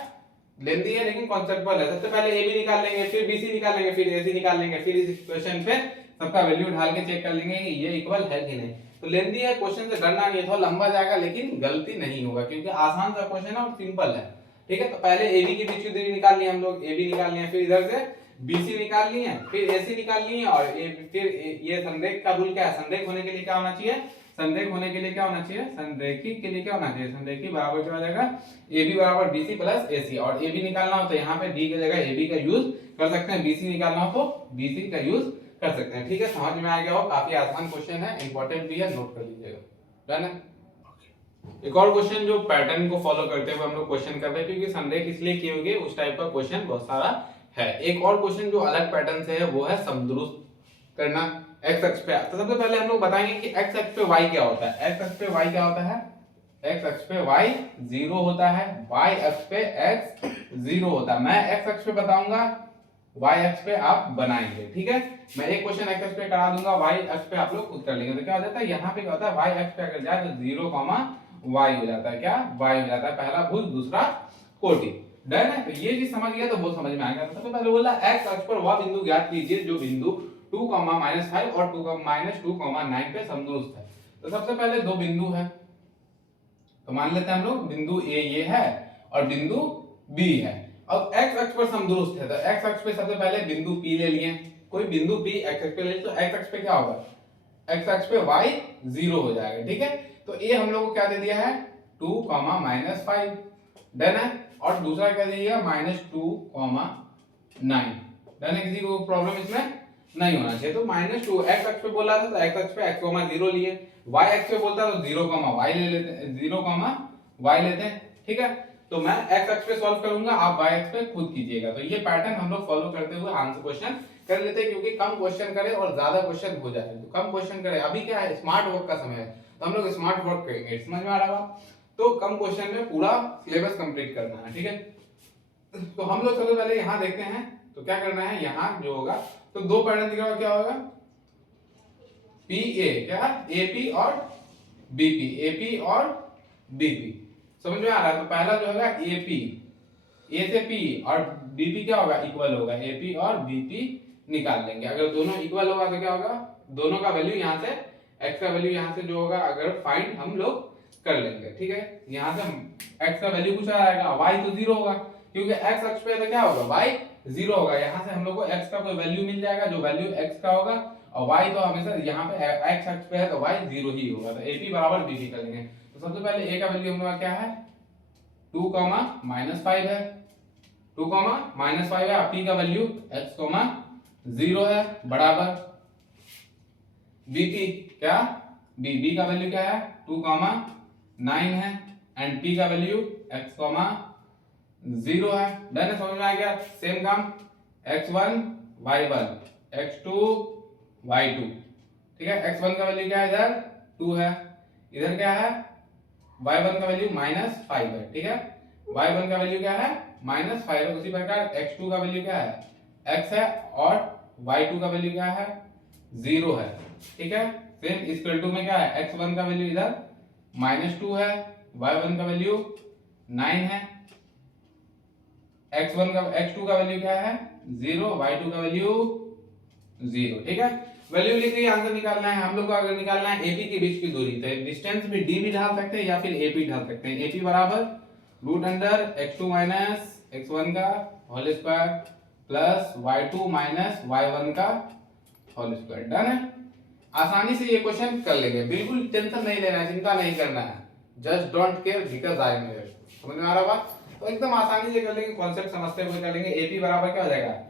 लेंदी है लेकिन कॉन्सेप्चुअल है। सबसे पहले AB निकाल लेंगे, फिर BC निकाल लेंगे, फिर AC निकाल लेंगे, फिर इस क्वेश्चन पे सबका वैल्यू ढाल के चेक कर लेंगे कि ये इक्वल है कि नहीं। तो लेंदी है, क्वेश्चन से डरना नहीं, थोड़ा लंबा जाएगा लेकिन गलती नहीं होगा, क्योंकि आसान सा क्वेश्चन है और सिंपल है, ठीक है। तो पहले AB की बीच की दूरी निकाल लिया हम लोग, AB निकाल लिया, फिर इधर से BC निकाल लिए, फिर AC निकाल लिए, और फिर ये संरेख का रूल क्या है, संरेख होने के लिए क्या होना चाहिए, संरेख होने के लिए क्या होना चाहिए, संरेखी के लिए क्या होना चाहिए, संरेखी बराबर क्या हो जाएगा, AB बराबर BC प्लस AC। और AB निकालना हो तो यहाँ पे D की जगह AB का यूज कर सकते हैं, BC निकालना हो तो BC का यूज कर सकते हैं, ठीक है। समझ में आ गया हो, काफी आसान क्वेश्चन है, इंपॉर्टेंट भी है, नोट कर लीजिएगा, डन है। एक और क्वेश्चन जो पैटर्न को फॉलो करते हुए हम लोग क्वेश्चन कर रहे हैं, क्योंकि संरेख इसलिए किए होंगे, उस टाइप का क्वेश्चन बहुत सारा है। एक और क्वेश्चन जो अलग पैटर्न से है वो है समदुरुस्त करना x अक्ष पे। तो सबसे पहले हम लोग बताएंगे कि x अक्ष पे y क्या होता है। x अक्ष पे y क्या होता है, x अक्ष पे y 0 होता है, y अक्ष पे x 0 होता है। मैं x अक्ष पे बताऊंगा, y अक्ष पे आप बनाएंगे, ठीक है। मैं एक क्वेश्चन x अक्ष पे करा दूंगा, y अक्ष पे आप लोग खुद कर लेंगे। तो क्या हो जाता है, यहाँ पे क्या होता है, y अक्ष पे अगर जाए तो 0, y हो जाता है, क्या y हो जाता है, पहला भुज दूसरा कोटि, डन है। तो ये चीज समझ गया तो वो समझ में आएगा। सबसे पहले बोला x अक्ष पर वह बिंदु ज्ञात कीजिए जो बिंदु 2, -5 और 2, -2, 9 पे समदुरुस्त है। तो सबसे पहले दो बिंदु है, तो मान लेते हैं हम लोग बिंदु A ये है और बिंदु B है। अब x अक्ष पर समदुरुस्त है, तो x अक्ष पे सबसे पहले बिंदु P ले लिए, कोई बिंदु P x अक्ष पे ले, तो x अक्ष पे क्या होगा, x अक्ष पे y 0 हो जाएगा, ठीक है। तो A हम लोग को क्या दे दिया है, 2, -5, डन है। और दूसरा क्या दिया, -2, 9, डन है। किसी को प्रॉब्लम इसमें नहीं होना चाहिए। तो -2 x अक्ष पे बोला था तो x अक्ष पे x, 0 लिए, y अक्ष पे बोलता तो 0, y ले लेते हैं, 0, y लेते हैं, ठीक है। तो मैं x अक्ष पे सॉल्व करूंगा, आप y अक्ष पे खुद कीजिएगा। तो ये पैटर्न हम लोग फॉलो करते हुए आंसर क्वेश्चन कर लेते हैं, क्योंकि कम क्वेश्चन करे और ज्यादा क्वेश्चन हो जाए। तो कम क्वेश्चन करे, अभी क्या है, स्मार्ट वर्क का समय है, तो हम लोग स्मार्ट वर्क करेंगे, समझ में आ रहा होगा। तो कम क्वेश्चन में पूरा सिलेबस कंप्लीट करना है, ठीक है। तो हम लोग सबसे पहले यहाँ देखते हैं, तो क्या करना है, यहाँ जो होगा तो दो पैटर्न दिख रहा होगा, क्या होगा, PA, क्या AP और BP, AP और BP, समझ में आ रहा है। तो पहला जो होगा AP, A से P, और BP क्या होगा, इक्वल होगा, AP और BP निकाल लेंगे। अगर दोनों इक्वल होगा तो क्या होगा, दोनों का वैल्यू यहाँ से, x का वैल्यू यहाँ से जो होगा अगर फाइंड हम लोग कर लेंगे, ठीक है। यहाँ से x का वैल्यू कुछ आएगा, y तो 0 होगा, क्योंकि x अक्ष पे तो क्या होगा, y 0 होगा। यहाँ से हम लोग को x का कोई वैल्यू मिल जाएगा जो वैल्यू x का होगा, और y तो हमेशा यहाँ पे x अक्ष पे है तो y 0 ही होगा। तो AP बराबर BC कर लेंगे। तो सबसे पहले a का वैल्यू हम लोग क्या है, 2, -5 है, 2, -5 है। P का वैल्यू x, 0 है, बराबर BP, क्या B का वैल्यू क्या है, 2, 9 है, एंड P का वैल्यू x, 0 है, डन है, समझ में आ गया। सेम काम x1, y1, x2, y2, ठीक है। x1 का वैल्यू क्या है, इधर 2 है, इधर क्या है, y1 का वैल्यू -5 है, ठीक है। y1 का वैल्यू क्या है, -5 है। उसी प्रकार x2 का वैल्यू क्या है, x है, और y2 का वैल्यू क्या है, 0 है, ठीक है। सेम इक्वल टू में क्या है, x1 का वैल्यू इधर -2 है, y1 का वैल्यू 9 है, x1 का x2 का वैल्यू क्या है 0, y2 का वैल्यू 0। ठीक है, वैल्यू लिख के आंसर निकालना है हम लोग को। अगर निकालना है AP के बीच की दूरी, तो डिस्टेंस में D भी डाल सकते हैं या फिर AP डाल सकते हैं। AP बराबर root under x2 minus x1 का whole square plus y2 minus y1 का होल स्क्वायर। डन है, आसानी से ये क्वेश्चन कर लेंगे, बिल्कुल टेंशन नहीं लेना है, चिंता नहीं करना है, just don't care because I am here. समझ में आ रहा बात? तो एकदम आसानी से कर लेंगे, कॉन्सेप्ट समझते हुए कर लेंगे। AP बराबर क्या हो जाएगा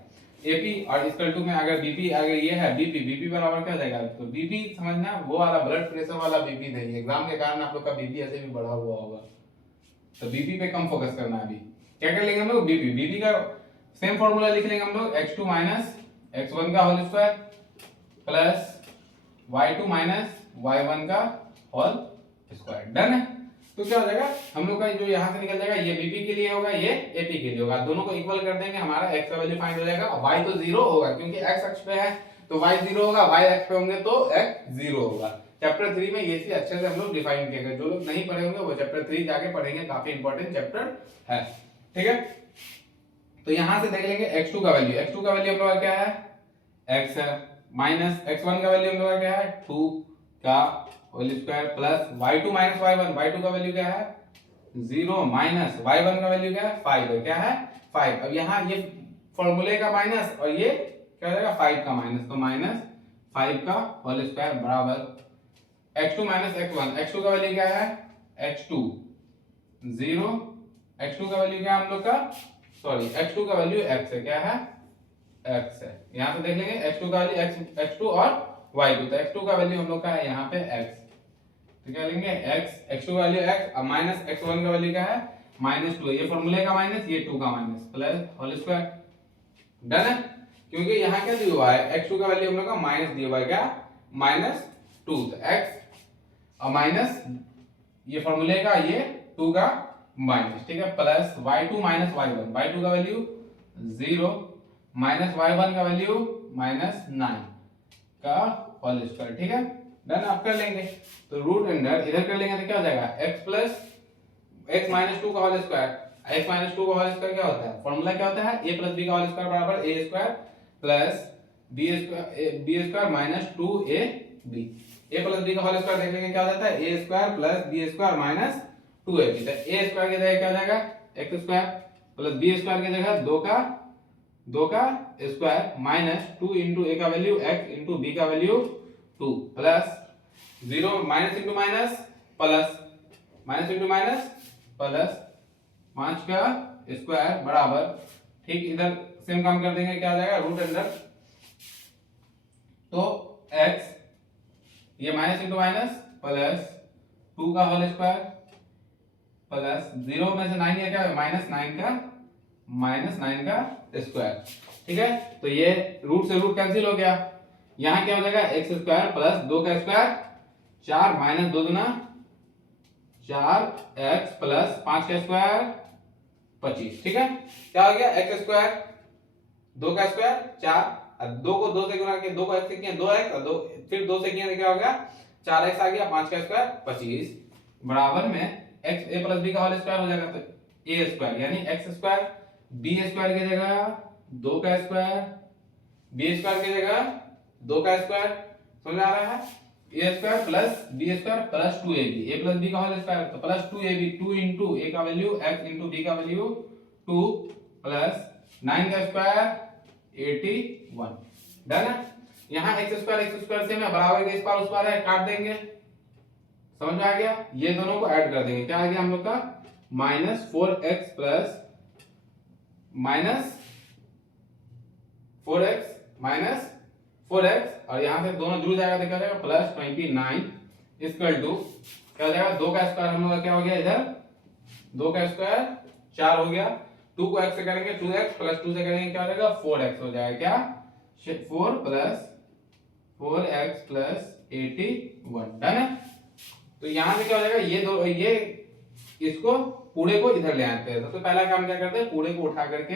AP और इक्वल टू में अगर BP अगर ये है BP बराबर क्या हो जाएगा, तो BP समझना वो वाला ब्लड प्रेशर वाला BP नहीं, एग्जाम के कारण आप लोग का BP ऐसे भी बढ़ा हुआ होगा, तो BP पे कम फोकस करना है। अभी क्या कर लेंगे हम लोग, BP का सेम फॉर्मूला लिख लेंगे हम लोग, x2 माइनस x1 का whole square plus y2 minus y1 का होल स्क्वायर। डन है, तो क्या हो जाएगा हम लोग का जो यहाँ से निकल जाएगा, ये BP के लिए होगा, ये AP के लिए होगा, दोनों को इक्वल कर देंगे, हमारा x का वैल्यू फाइंड हो जाएगा। y तो 0 होगा क्योंकि x अक्ष पे है, तो y 0 होगा, y अक्ष पे होंगे तो x 0 होगा। चैप्टर 3 में ये चीज अच्छे से हम लोग डिफाइन किए गए, जो लोग नहीं पढ़े होंगे वो चैप्टर 3 जाके पढ़ेंगे, काफी इंपॉर्टेंट चैप्टर है। ठीक है, तो यहां से देख लेंगे x2 का वैल्यू, x2 का वैल्यू हम लोग का क्या है x है, माइनस x1 का वैल्यू हम लोग का क्या है 2 का whole square plus y2 minus y1, y2 का वैल्यू क्या है 0 माइनस y1 का वैल्यू क्या है 5 है, क्या है 5। अब यहाँ ये फॉर्मूले का माइनस और ये क्या हो जाएगा 5 का माइनस, तो माइनस 5 का होल स्क्वायर बराबर x2 माइनस x1, x2 का वैल्यू क्या है x2 0, x2 का वैल्यू क्या है हम लोग का सॉरी x2 का वैल्यू x है, क्या है x है। यहाँ से देख लेंगे x2 का वैल्यू x2 और y2, तो x2 का वैल्यू हम लोग का है यहाँ पे x, तो क्या लेंगे x का वैल्यू x और माइनस x1 का वैल्यू क्या है -2, ये फॉर्मूले का माइनस ये 2 का minus plus whole square. Done है, क्योंकि यहाँ क्या दिया हुआ है x2 का वैल्यू हम लोग का माइनस दिया हुआ है क्या -2, तो x और माइनस ये फॉर्मूले का ये 2 का माइनस, ठीक है, plus y2 minus y1, y2 का वैल्यू 0 माइनस y1 का वैल्यू -9 का होल स्क्वायर। ठीक है, डन, आप कर लेंगे, तो रूट अंडर इधर कर लेंगे तो क्या हो जाएगा x प्लस x माइनस 2 का होल स्क्वायर, x माइनस 2 का होल स्क्वायर क्या होता है, फॉर्मूला क्या होता है a प्लस b का होल स्क्वायर बराबर a square plus b square minus 2ab, a plus b का होल स्क्वायर देख लेंगे क्या हो जाता है a square plus b square minus 2ab, तो a स्क्वायर की जगह क्या हो जाएगा x square plus b square की जगह 2 का स्क्वायर माइनस 2 इंटू a का वैल्यू x इंटू b का value 2 plus 0 minus into minus plus minus into minus plus 5 का स्क्वायर बराबर, ठीक, इधर सेम काम कर देंगे, क्या आ जाएगा रूट अंडर, तो x ये माइनस इंटू माइनस प्लस 2 का होल स्क्वायर प्लस 0 में से 9 है क्या -9 का स्क्वायर। ठीक है, तो ये रूट से रूट कैंसिल हो गया, यहाँ क्या हो जाएगा एक्स स्क्वायर प्लस 2 का स्क्वायर 4 माइनस 2 दूना 4x प्लस 5 का स्क्वायर 25। ठीक है, क्या हो गया एक्स स्क्वायर 2 का स्क्वायर 4 और 2 को 2 से गुणा किया, 2 को x से किया 2x और 2 फिर 2 से किया तो क्या हो गया 4x आ गया, 5 का स्क्वायर 25 बराबर में x a प्लस b का होल स्क्वायर हो जाएगा, तो a स्क्वायर यानी x स्क्वायर b स्क्वायर की जगह 2 का स्क्वायर b स्क्वायर की जगह 2 का स्क्वायर, समझ आ रहा है, a square plus b square plus 2ab, a plus b का होल स्क्वायर तो प्लस 2ab, 2 इंटू a का वैल्यू x इंटू b का वैल्यू 2 प्लस 9 का स्क्वायर 81। डन है, यहाँ x स्क्वायर से मैं बराबर के इस पार उस पार है काट देंगे, समझ में आ गया, ये दोनों को ऐड कर देंगे, क्या आ गया हम लोग का -4x प्लस -4x और यहां से दोनों जुड़ जाएगा तो क्या हो जाएगा +29 इक्वल टू क्या हो जाएगा 2 का स्क्वायर हम लोग का क्या हो गया इधर 2 का स्क्वायर 4 हो गया, 2 को x से करेंगे 2x प्लस 2 से करेंगे क्या हो जाएगा 4x हो जाएगा, क्या 4 प्लस 4x प्लस 81। डन है, तो यहां से क्या हो जाएगा ये इसको पूरे को इधर ले आते हैं, सबसे पहला काम क्या करते हैं पूरे को उठा करके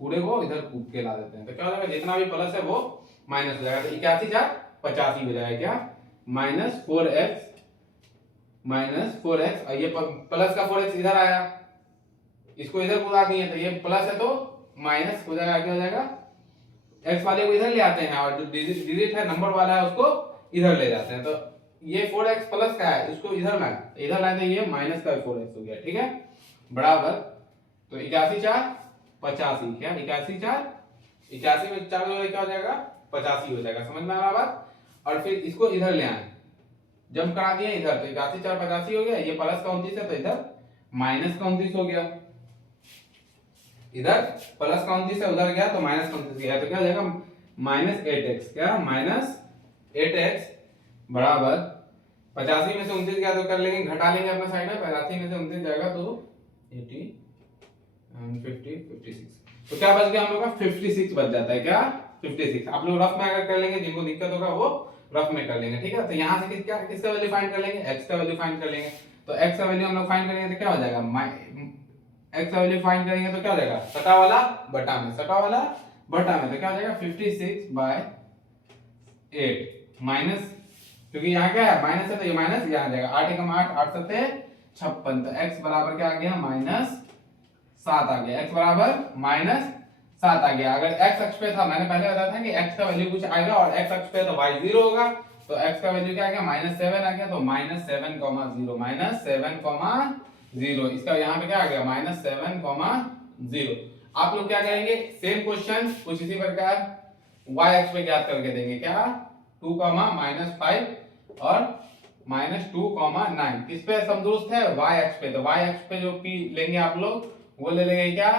पूरे को इधर कूद के ला देते हैं, तो क्या हो जाएगा जितना भी प्लस है वो माइनस हो जाएगा, तो 81 हो जाएगा, क्या -4x और ये प्लस का 4x इधर आया इसको इधर बुला दिए तो ये प्लस है तो माइनस हो जाएगा, क्या हो जाएगा, x वाले को इधर ले आते हैं और जो डिजिट है नंबर वाला है उसको इधर ले जाते हैं। तो ये 4x प्लस का है, इसको इधर लाए तो ये माइनस का 4x हो गया, ठीक है, बराबर। तो 81 4 85, क्या 81 4 81 में 4 जोड़े क्या हो जाएगा, 85 हो जाएगा, समझ में आ रहा बात। और फिर इसको इधर ले आए, जब करा दिए इधर तो 81 4 85 हो गया, ये प्लस का 29 है तो इधर माइनस का 29 हो गया, इधर प्लस का 29 है उधर गया तो माइनस का 29 गया, तो क्या हो जाएगा -8x, क्या -8x बराबर 85 में से 29 गया तो कर लेंगे, घटा लेंगे अपना साइड में, 85 में से 29 जाएगा तो 80 and 50 56, तो क्या बच गया हम लोग का 56 बच जाता है, क्या 56। आप लोग रफ में अगर कर लेंगे, जिनको दिक्कत होगा वो रफ में कर लेंगे, ठीक है। तो यहाँ से किसका वैल्यू फाइंड कर लेंगे, x का वैल्यू फाइंड कर लेंगे। तो x का वैल्यू हम लोग फाइंड करेंगे तो क्या हो जाएगा, x का वैल्यू फाइंड करेंगे तो क्या हो जाएगा, सटा वाला बटा में, सटा वाला बटा में, तो क्या हो जाएगा 56/8 माइनस, क्योंकि यहाँ क्या है माइनस है तो ये माइनस यहाँ आ जाएगा, 8 एकम 8 8 सत्ते 56, तो x बराबर क्या आ गया -7 आ गया, x बराबर -7 आ गया। अगर x अक्ष पे था, मैंने पहले बताया था कि x का वैल्यू कुछ आएगा और x अक्ष पे तो y 0 होगा, तो x का वैल्यू क्या आ गया -7 आ गया, तो -7,0 इसका यहाँ पे क्या आ गया -7,0। आप लोग क्या करेंगे, सेम क्वेश्चन कुछ इसी प्रकार y अक्ष पे ज्ञात करके देंगे, क्या 2, -5 और -2,9, किस पे समदुरुस्त है, y अक्ष पे। तो y अक्ष पे जो p लेंगे आप लोग वो ले लेंगे क्या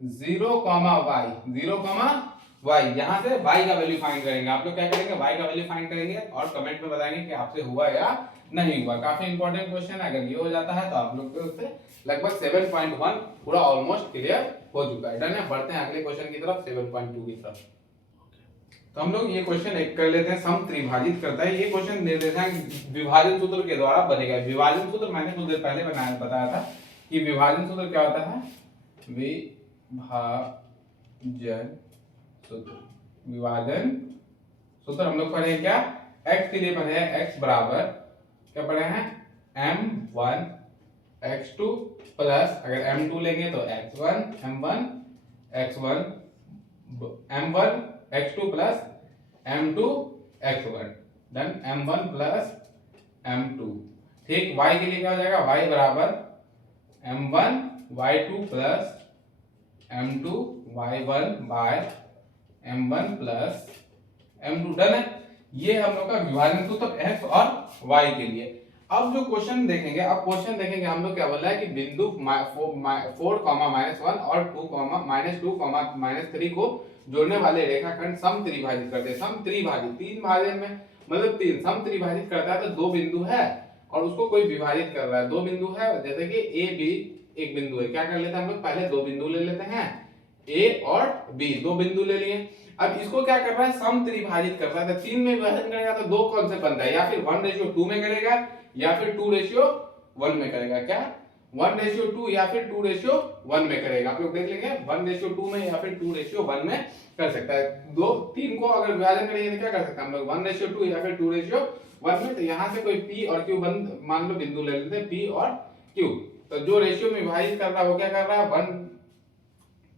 0, y, यहाँ से y का वैल्यू फाइंड करेंगे। आप लोग क्या करेंगे, y का वैल्यू फाइंड करेंगे और कमेंट में बताएंगे कि आपसे हुआ या नहीं हुआ। काफी इंपॉर्टेंट क्वेश्चन है, अगर ये हो जाता है तो आप लोग को उससे लगभग 7.1 पूरा ऑलमोस्ट क्लियर हो चुका है। डन है, बढ़ते हैं अगले क्वेश्चन की तरफ, 7.2 की तरफ। तो हम लोग ये क्वेश्चन एक कर लेते हैं, सम त्रिभाजित करता है। ये क्वेश्चन निर्देशांक विभाजन सूत्र के द्वारा बनेगा। विभाजन सूत्र मैंने कुछ देर पहले बताया था कि विभाजन सूत्र क्या होता है, विभाजन सूत्र, विभाजन सूत्र हम लोग पढ़े क्या, x के लिए पढ़े हैं, x बराबर क्या पढ़े हैं m1 x2 प्लस, अगर m2 लेंगे तो x1 m1 x1 m1 x2 plus m2 x1, then m1 plus m2, ठीक। y के लिए क्या हो जाएगा, y बराबर m1 y2 plus m2 y1 by m1 plus m2, done है। ये हम लोग का विभाजन सूत्र x और y के लिए। अब जो क्वेश्चन देखेंगे, अब क्वेश्चन देखेंगे हम लोग क्या बोल रहा है कि बिंदु 4, -1 और 2, -3 को जोड़ने वाले रेखाखंड सम त्रिभाजित करते हैं। सम त्रिभाजित, तीन भाजन में मतलब तीन, सम त्रिभाजित करता है तो दो बिंदु है और उसको कोई विभाजित कर रहा है, दो बिंदु है, जैसे कि ए बी एक बिंदु है, क्या कर लेते हैं हम लोग, पहले दो बिंदु ले लेते हैं, ए और बी, दो बिंदु ले लिए। अब इसको क्या कर रहा है, सम त्रिभाजित कर रहा है, तो तीन में विभाजन करेगा तो दो कॉन्सेप्ट बनता है, या फिर 1:2 में करेगा या फिर 2:1 में करेगा, क्या 1:2 या फिर 2:1 में करेगा। आप लोग देख लेंगे 1:2 में या फिर 2:1 में कर सकता है। दो तीन को अगर विभाजन करेंगे तो क्या कर सकते हैं हम लोग, 1:2 या फिर 2:1 में। तो यहाँ से कोई p और q मान लो बिंदु ले लेते हैं, p और q। तो जो रेशियो में विभाजित कर रहा है वो क्या कर रहा है, 1,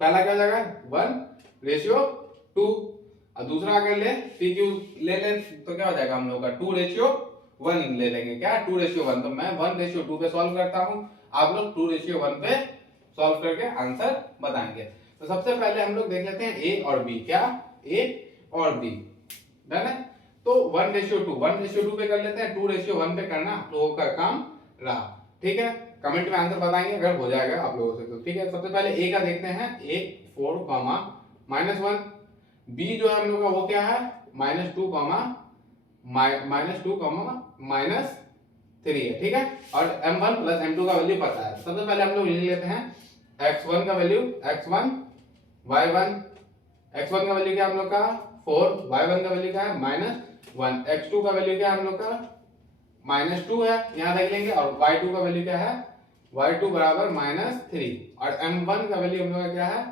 पहला क्या हो जाएगा 1:2, और दूसरा अगर ले p q ले तो क्या हो जाएगा हम लोग का 2:1 ले लेंगे, क्या 2:1। तो मैं 1:2 पे सॉल्व करता हूं, आप लोग 2:1 पे सॉल्व करके आंसर बताएंगे। तो सबसे पहले हम लोग देख लेते हैं a और b, क्या a और b, डन है। तो 1:2 पे कर लेते हैं, 2:1 पे करना आप लोगों का काम रहा, ठीक है। कमेंट में आंसर बताएंगे अगर हो जाएगा आप लोगों से तो, ठीक है। सबसे पहले a का देखते हैं, a 4, -1, b जो है हम लोग का वो क्या है -2, -3 है, ठीक है। और m1 प्लस m2 का वैल्यू पता है। सबसे पहले हम लोग लिख लेते हैं x1 का वैल्यू, x1 y1, x1 का वैल्यू क्या हम लोग का 4, y1 का वैल्यू क्या है -1, x2 का वैल्यू क्या हम लोग का -2 है, यहाँ देख लेंगे। और y2 का वैल्यू क्या है, y2 बराबर -3, और m1 का वैल्यू हम लोग का क्या है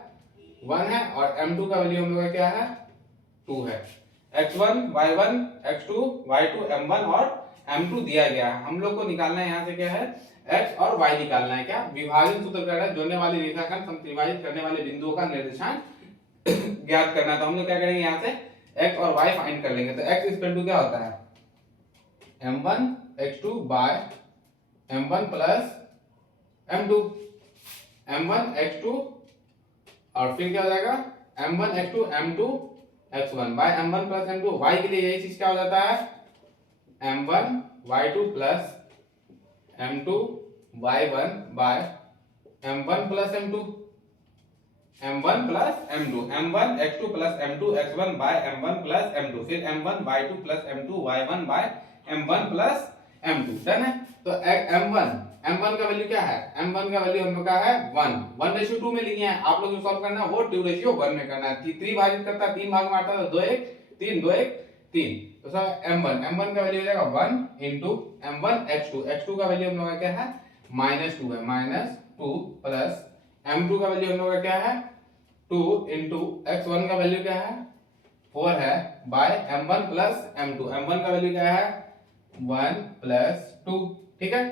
1 है, और m2 का वैल्यू हम लोग का क्या है 2 है। x1 y1 x2 y2 m1 और m2 दिया गया है, हम लोग को निकालना है यहाँ से क्या है x और y निकालना है। क्या विभाजन सूत्र कह रहा है जोड़ने वाली रेखाखंड समत्रिभाजित करने वाले बिंदुओं का निर्देशांक ज्ञात करना है। तो हम लोग क्या करेंगे यहाँ से x और y फाइंड कर लेंगे। तो x इक्वल टू क्या होता है m1 x2 bye m1 plus m2 m1 x2 और फिर क्या हो जाएगा m1 x2 m2 x1 by m1 plus m2 y के लिए यही चीज क्या हो जाता है m1 y2 plus m2 y1 by m1 plus m2 m1 plus m2 m1 x2 plus m2 x1 by m1 plus m2 फिर m1 y2 plus m2 y1 by m1 plus m2 done है। तो m1 का value क्या है m1 का value हम लोग का है 1:2 में लिए हैं। आप लोग जो सॉल्व करना है वो 2:1 में करना है। त्रिभाजित करता है 3 भाग में आता है तो 2 1 3 2 1 3। तो सर m1 का वैल्यू हो जाएगा 1 into m1 x2 का वैल्यू हम लोग का क्या है -2 है -2 प्लस m2 का वैल्यू हम लोग का क्या है 2 into x1 का वैल्यू क्या है 4 है bye m1 plus m2 m1 का वैल्यू क्या है 1 प्लस 2। ठीक है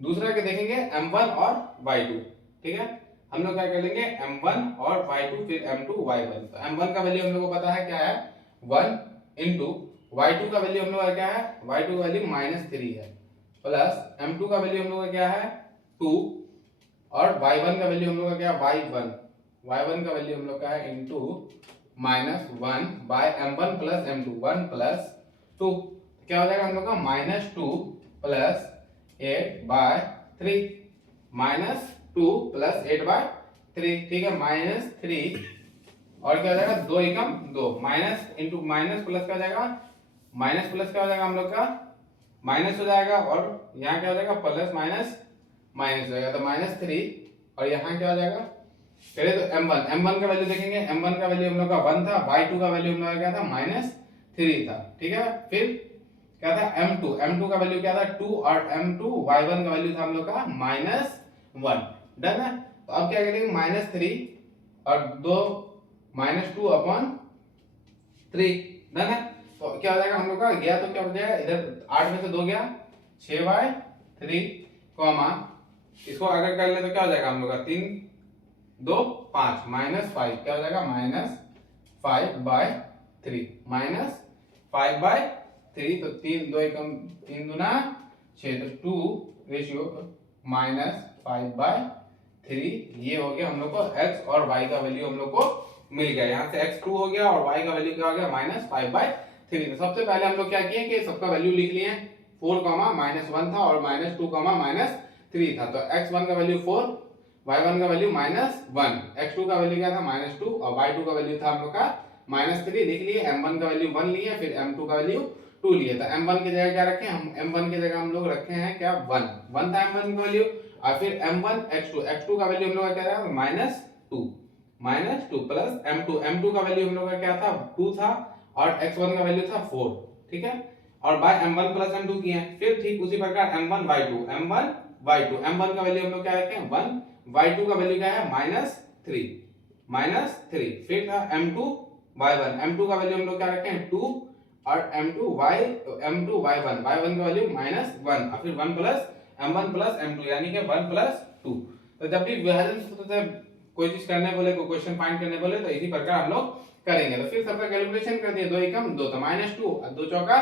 दूसरा के देखेंगे m1 और y2। ठीक है हम लोग क्या कर लेंगे m1 और y2 फिर m2 y1। तो m1 का वैल्यू हम लोग को पता है क्या है 1 into y2 का वैल्यू हम लोग का क्या है y2 का वैल्यू -3 है प्लस m2 का वैल्यू हम लोग का क्या है 2 और y1 का वैल्यू हम लोग का क्या है y1 का वैल्यू हम लोग का है into -1 bye m1 plus m2 1 plus 2 क्या हो जाएगा हम लोग का -2 प्लस 8 बाय 3 -2 प्लस 8 बाय 3। ठीक है -3 और क्या हो जाएगा 2 एकम 2 माइनस इंटू माइनस प्लस का जाएगा माइनस प्लस क्या हो जाएगा हम लोग का माइनस हो जाएगा और यहाँ क्या हो जाएगा प्लस माइनस माइनस हो जाएगा तो -3 और यहाँ क्या हो जाएगा पहले तो m1 का वैल्यू देखेंगे m1 का वैल्यू हम लोग का 1 था y2 का वैल्यू हम लोग का क्या था -3 था। ठीक है फिर क्या था m2 का वैल्यू क्या था 2 और m2 y1 का वैल्यू था हम लोग का -1 डन है। तो अब क्या करेंगे -3 और 2 -2 अपॉन 3 डन है। तो क्या हो जाएगा हम लोग का गया तो क्या हो जाएगा इधर 8 में से 2 गया 6/3 कॉमा इसको अगर कर ले तो क्या हो जाएगा हम लोग का 3 2 5 -5 क्या हो जाएगा -5/3 -5/3 तो 3 2 एकम 3 दूना 6 तो 2 रेशियो -5/3 ये हो गया हम लोग को x और y का वैल्यू हम लोग को मिल गया। यहाँ से x 2 हो गया और y का वैल्यू क्या हो गया -5/3। तो सबसे पहले हम लोग क्या किए कि सबका वैल्यू लिख लिए 4, -1 था और -2, -3 था। तो x1 का वैल्यू 4 y1 का वैल्यू -1 x2 का वैल्यू क्या था -2 और y2 का वैल्यू था हम लोग का -3 लिख लिए। m1 का वैल्यू 1 लिए फिर m2 का वैल्यू 2 लिए। तो m1 की जगह क्या रखे हम m1 की जगह हम लोग रखे हैं क्या 1 था m1 का वैल्यू और फिर m1 x2 का वैल्यू हम लोग का क्या था -2 प्लस m2 का वैल्यू हम लोग का क्या था 2 था और x1 का वैल्यू था 4। ठीक है और बाय m1 प्लस m2 किए हैं। फिर ठीक उसी प्रकार m1 का वैल्यू हम लोग क्या रखे हैं 1 y2 का वैल्यू क्या है -3 फिर था m2 y1 का वैल्यू हम लोग क्या रखे हैं 2 और m2 y1 का वैल्यू -1 और फिर 1 प्लस m2 यानी कि 1 प्लस 2। तो जब भी विभाजन सूत्र से कोई चीज करने बोले कोई क्वेश्चन फाइंड करने बोले तो इसी प्रकार हम लोग करेंगे। तो फिर सबका कैलकुलेशन कर दिए 2 एकम 2 तो -2 और 2 चौका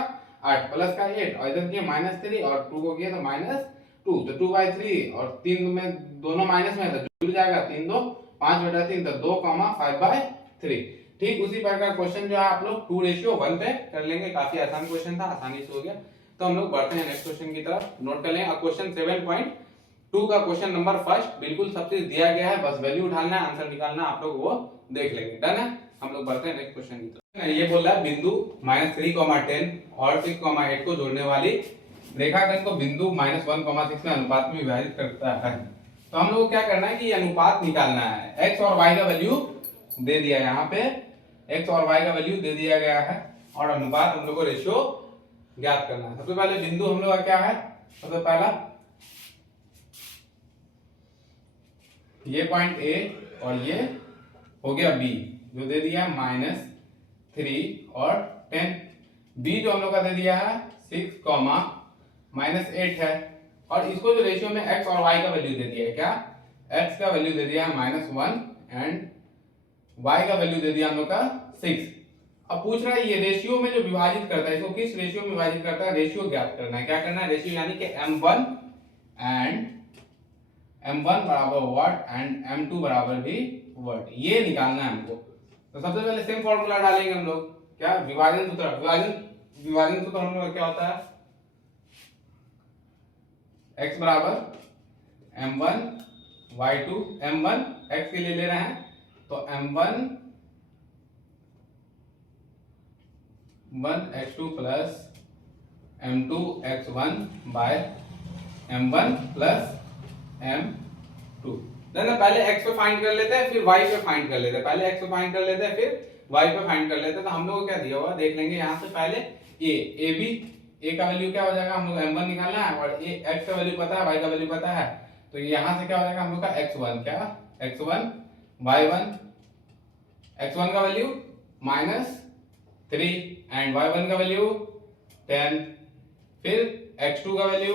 8 प्लस का 8 और इधर किया -3 और 2 को किया तो -2 तो 2/3 और 3 में दोनों माइनस में है तो जुड़ जाएगा 3 2 5/3 तो 2, 5/3। ठीक उसी प्रकार क्वेश्चन जो है आप लोग 2:1 पे कर लेंगे। काफी आसान क्वेश्चन था आसानी से हो गया। तो हम लोग बढ़ते हैं नेक्स्ट क्वेश्चन की तरफ। नोट कर लें क्वेश्चन 7.2 का क्वेश्चन नंबर फर्स्ट बिल्कुल सब चीज दिया गया है बस वैल्यू उठाना है आंसर निकालना आप लोग वो देख लेंगे। डन है हम लोग बढ़ते हैं नेक्स्ट क्वेश्चन की तरफ। ये बोल रहा है बिंदु -3, 10 और 6, 8 को जोड़ने वाली रेखाखंड को बिंदु -1, 6 में अनुपात में विभाजित करता है। तो हम लोग को क्या करना है कि अनुपात निकालना है। x और y का वैल्यू दे दिया है यहाँ पे x और y का वैल्यू दे दिया गया है और अनुपात हम लोग को रेशियो ज्ञात करना है। सबसे पहले बिंदु हम लोग का क्या है सबसे पहला ये पॉइंट A और ये हो गया B जो दे दिया -3 और 10। B जो हम लोग का दे दिया है 6, -8 है और इसको जो रेशियो में x और y का वैल्यू दे दिया है, क्या x का वैल्यू दे दिया है -1 एंड y का वैल्यू दे दिया हम लोग का 6। अब पूछ रहा है ये रेशियो में जो विभाजित करता है, इसको किस रेशियो में विभाजित करता है, रेशियो ज्ञात करना है। क्या करना है, रेशियो यानी कि m1 एंड m1 बराबर व्हाट एंड m2 बराबर भी व्हाट, ये निकालना है हमको। तो सबसे पहले सेम फॉर्मूला डालेंगे हम लोग, क्या विभाजन सूत्र, विभाजन सूत्र हम लोग क्या होता है, x बराबर m1 y2, m1 x के लिए ले रहे हैं तो m1 1x2 plus m2 x1 by m1 plus m2। पहले x पे फाइंड कर लेते हैं फिर y पे फाइंड कर लेते हैं, पहले x पे फाइंड कर लेते हैं फिर y पे फाइंड कर लेते हैं। तो हम लोग को क्या दिया हुआ देख लेंगे, यहाँ से पहले a b, a का वैल्यू क्या हो जाएगा, हम लोग m1 निकालना है और x का वैल्यू पता है, y का वैल्यू पता है, तो यहाँ से क्या हो जाएगा हम लोग का x1, क्या x1 y1, x1 का वैल्यू -3 एंड y1 का वैल्यू 10, फिर x2 का वैल्यू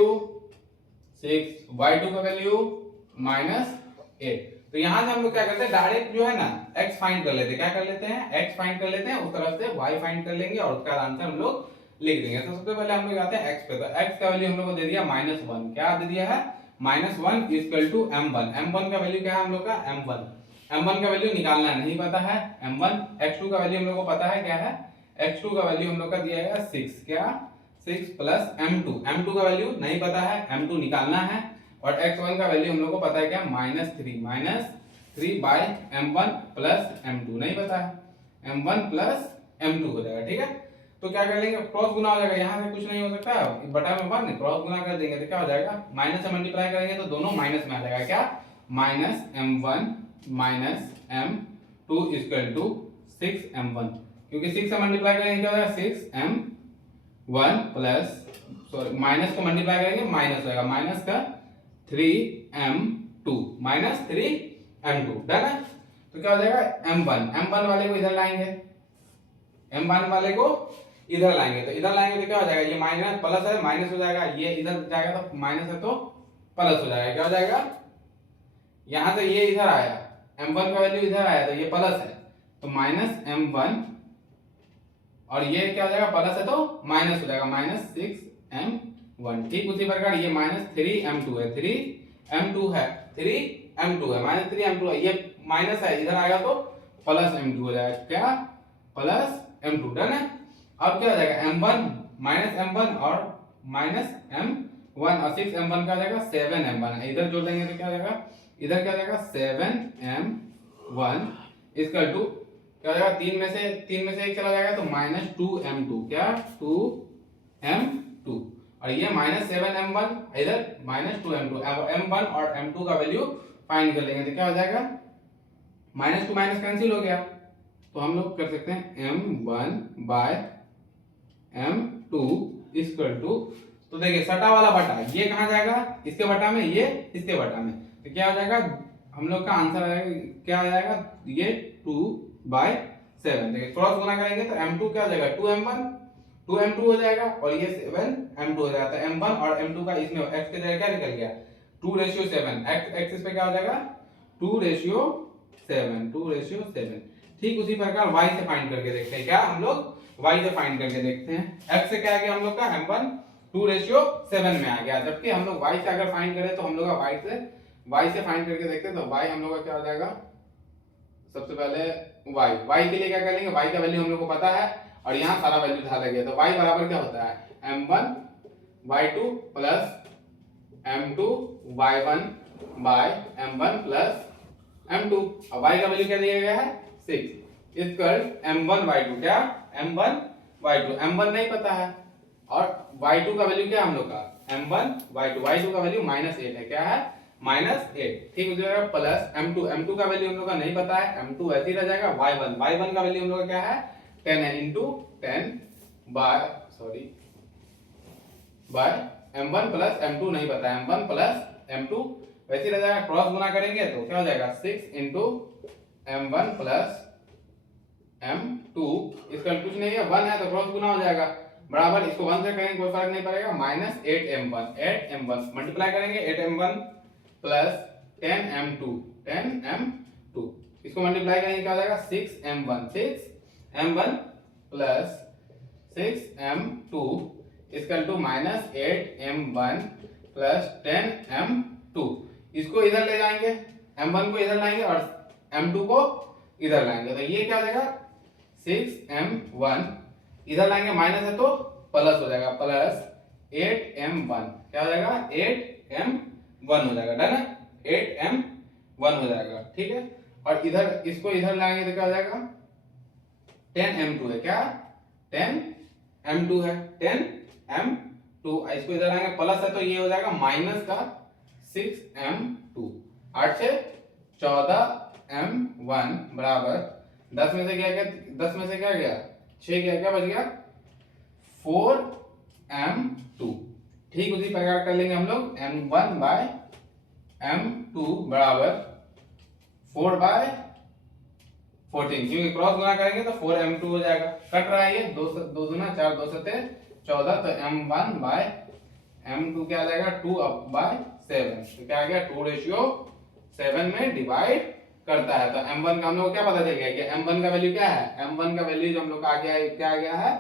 6, y2 का वैल्यू -8। तो यहां से हम लोग क्या करते हैं, डायरेक्ट जो है ना x फाइंड कर लेते हैं, क्या कर लेते हैं, x फाइंड कर लेते हैं, उस तरफ से y फाइंड कर लेंगे और उसका आंसर हम लोग लिख देंगे। तो सबसे पहले हम लोग आते हैं x पे, तो x का वैल्यू हम लोग को दे दिया -1, क्या दे दिया है -1 इक्वल टू m1, m1 का वैल्यू क्या है हम लोग का m1 का वैल्यू निकालना है, नहीं पता है m1, x2 का वैल्यू हम लोग को पता है क्या है, x2 का वैल्यू हम लोग का दिया है 6, क्या 6 प्लस m2 का वैल्यू नहीं पता है, m2 निकालना है, और x1 का वैल्यू हम लोग को पता है क्या -3 बाय m1 प्लस m2 नहीं पता है, m1 प्लस m2 हो जाएगा। ठीक है, तो क्या कर लेंगे, क्रॉस गुना हो जाएगा, यहाँ से कुछ नहीं हो सकता, बटा में 1 क्रॉस गुना कर देंगे तो क्या हो जाएगा, माइनस से मल्टीप्लाई करेंगे तो दोनों माइनस में आ जाएगा, क्या -m1 -m2 equal to 6m1, क्योंकि 6 से मल्टीप्लाई करेंगे क्या हो जाएगा 6m1 प्लस, सॉरी माइनस को मल्टीप्लाई करेंगे माइनस हो जाएगा -3m2 -3m2, डन है। तो क्या हो जाएगा m1 वाले को इधर लाएंगे, m1 वाले को इधर लाएंगे, तो इधर लाएंगे तो क्या हो जाएगा, ये माइनस प्लस है माइनस हो जाएगा, ये इधर जाएगा तो माइनस है तो प्लस हो जाएगा, क्या हो जाएगा, यहां से ये इधर आया, m1 का वैल्यू इधर आया तो ये प्लस है तो -m1, और ये क्या हो जाएगा प्लस है तो माइनस हो जाएगा -6m1। ठीक उसी प्रकार ये -3m2 है, 3m2 है, 3m2 है, -3m2 है, ये माइनस है इधर आएगा तो प्लस m2 हो जाएगा, क्या प्लस m2, डन है। अब क्या हो जाएगा m1 -m1 और -m1 और 6m1 क्या हो जाएगा 7m1, इधर जोड़ देंगे तो क्या हो जाएगा, इधर क्या हो जाएगा 7m1 इक्वल टू क्या हो जाएगा, 3 में से 1 चला जाएगा तो -2m2, क्या 2m2, और ये -7m1 इधर -2m2, अब m1 और m2 का वैल्यू फाइंड कर लेंगे तो क्या हो जाएगा, माइनस टू माइनस कैंसिल हो गया, तो हम लोग कर सकते हैं m1 bye m2 equal to, तो देखिए सटा वाला बटा, ये कहाँ जाएगा इसके बटा में, ये इसके बटा में, तो क्या हो जाएगा हम लोग का आंसर आएगा, क्या आ जाएगा ये 2/7, देखिए क्रॉस गुना करेंगे तो m2 क्या हो जाएगा 2m1 हो जाएगा और ये 7m2 हो जाता है, m1 और m2 का इसमें x के जगह क्या निकल गया 2:7, x इस पे क्या हो जाएगा 2:7। ठीक उसी प्रकार y से फाइंड करके देखते हैं, क्या हम लोग y से फाइंड करके देखते हैं, x से क्या आ गया हम लोग का m1 2:7 में आ गया, जबकि हम लोग y से अगर फाइंड करें तो हम लोग का y से फाइंड करके देखते हैं तो y हम लोग का क्या हो जाएगा, सबसे पहले y के लिए क्या कर लेंगे, y का वैल्यू हम लोग को पता है और यहाँ सारा वैल्यू डाल देंगे, तो y बराबर क्या होता है m1 y2 plus m2 y1 by m1 plus m2, और y का वैल्यू क्या दिया गया है 6 इक्वल m1 y2, क्या m1 y2, m1 नहीं पता है और y2 का वैल्यू क्या है हम लोग का m1 y2 का वैल्यू -8 है, क्या है -8। ठीक हो जाएगा प्लस m2 का वैल्यू हम लोग का नहीं पता है, m2 ऐसे ही रह जाएगा, y1 का वैल्यू हम लोग का क्या है 10 है, into 10 bye m1 plus m2 नहीं पता है, m1 प्लस m2 वैसे रह जाएगा, क्रॉस गुना करेंगे तो क्या हो जाएगा 6 इंटू m1 प्लस m2 इसका कुछ नहीं है 1 है तो क्रॉस गुना हो जाएगा, बराबर, इसको 1 से करेंगे कोई फर्क नहीं पड़ेगा, माइनस 8m1 मल्टीप्लाई करेंगे 8m1 प्लस 10m2 इसको मल्टीप्लाई करेंगे क्या हो जाएगा 6m1 plus 6m2 equal to minus 8m1 plus 10m2। इसको इधर ले जाएंगे, m1 को इधर लाएंगे और m2 को इधर लाएंगे, तो ये क्या हो जाएगा 6m1 इधर लाएंगे, माइनस है तो प्लस हो जाएगा, प्लस 8m1 क्या हो जाएगा 8m1 हो जाएगा, डन है, 8m1 हो जाएगा, ठीक है। और इधर इसको इधर लाएंगे तो क्या हो जाएगा 10m2 है, क्या 10m2 है, 10m2 इसको इधर लाएंगे प्लस है तो ये हो जाएगा माइनस का 6m2, 8 से 14m1 बराबर 10 में से क्या गया, 10 में से क्या गया 6 गया, क्या बच गया 4m2। ठीक उसी प्रकार कर लेंगे हम लोग m1 बाय m2 बराबर 4/14, क्योंकि क्रॉस गुना करेंगे तो 4m2 हो जाएगा, कट रहा है ये 2 दूना 4 2 7 14, तो m1 बाय m2 क्या आ जाएगा 2/7, तो क्या आ गया 2:7 में डिवाइड करता है। तो m1 का हम लोग क्या पता चल गया कि m1 का वैल्यू क्या है, m1 का वैल्यू जो हम लोग का आ गया है, क्या आ गया है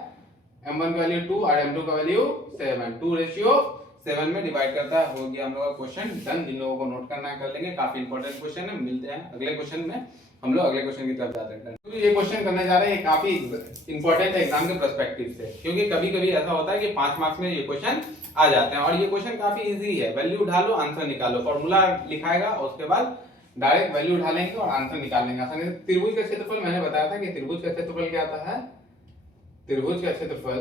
m1 का वैल्यू 2 और m2 का वैल्यू 7, 2:7 में डिवाइड करता है। हो गया हम लोग का क्वेश्चन डन, जिन लोगों को नोट करना है कर लेंगे, काफी इंपॉर्टेंट क्वेश्चन है। मिलते हैं अगले क्वेश्चन में, हम लोग अगले क्वेश्चन की तरफ जाते हैं। तो ये क्वेश्चन करने जा रहे हैं, ये काफी इंपॉर्टेंट है एग्जाम के पर्सपेक्टिव से, क्योंकि कभी कभी ऐसा होता है कि 5 मार्क्स में ये क्वेश्चन आ जाते हैं, और ये क्वेश्चन काफी इजी है, वैल्यू ढालो आंसर निकालो, फॉर्मूला लिखाएगा और उसके बाद डायरेक्ट वैल्यू ढालेंगे और आंसर निकाल लेंगे आसानी से। त्रिभुज का क्षेत्रफल मैंने बताया था कि त्रिभुज का क्षेत्रफल क्या आता है, त्रिभुज का क्षेत्रफल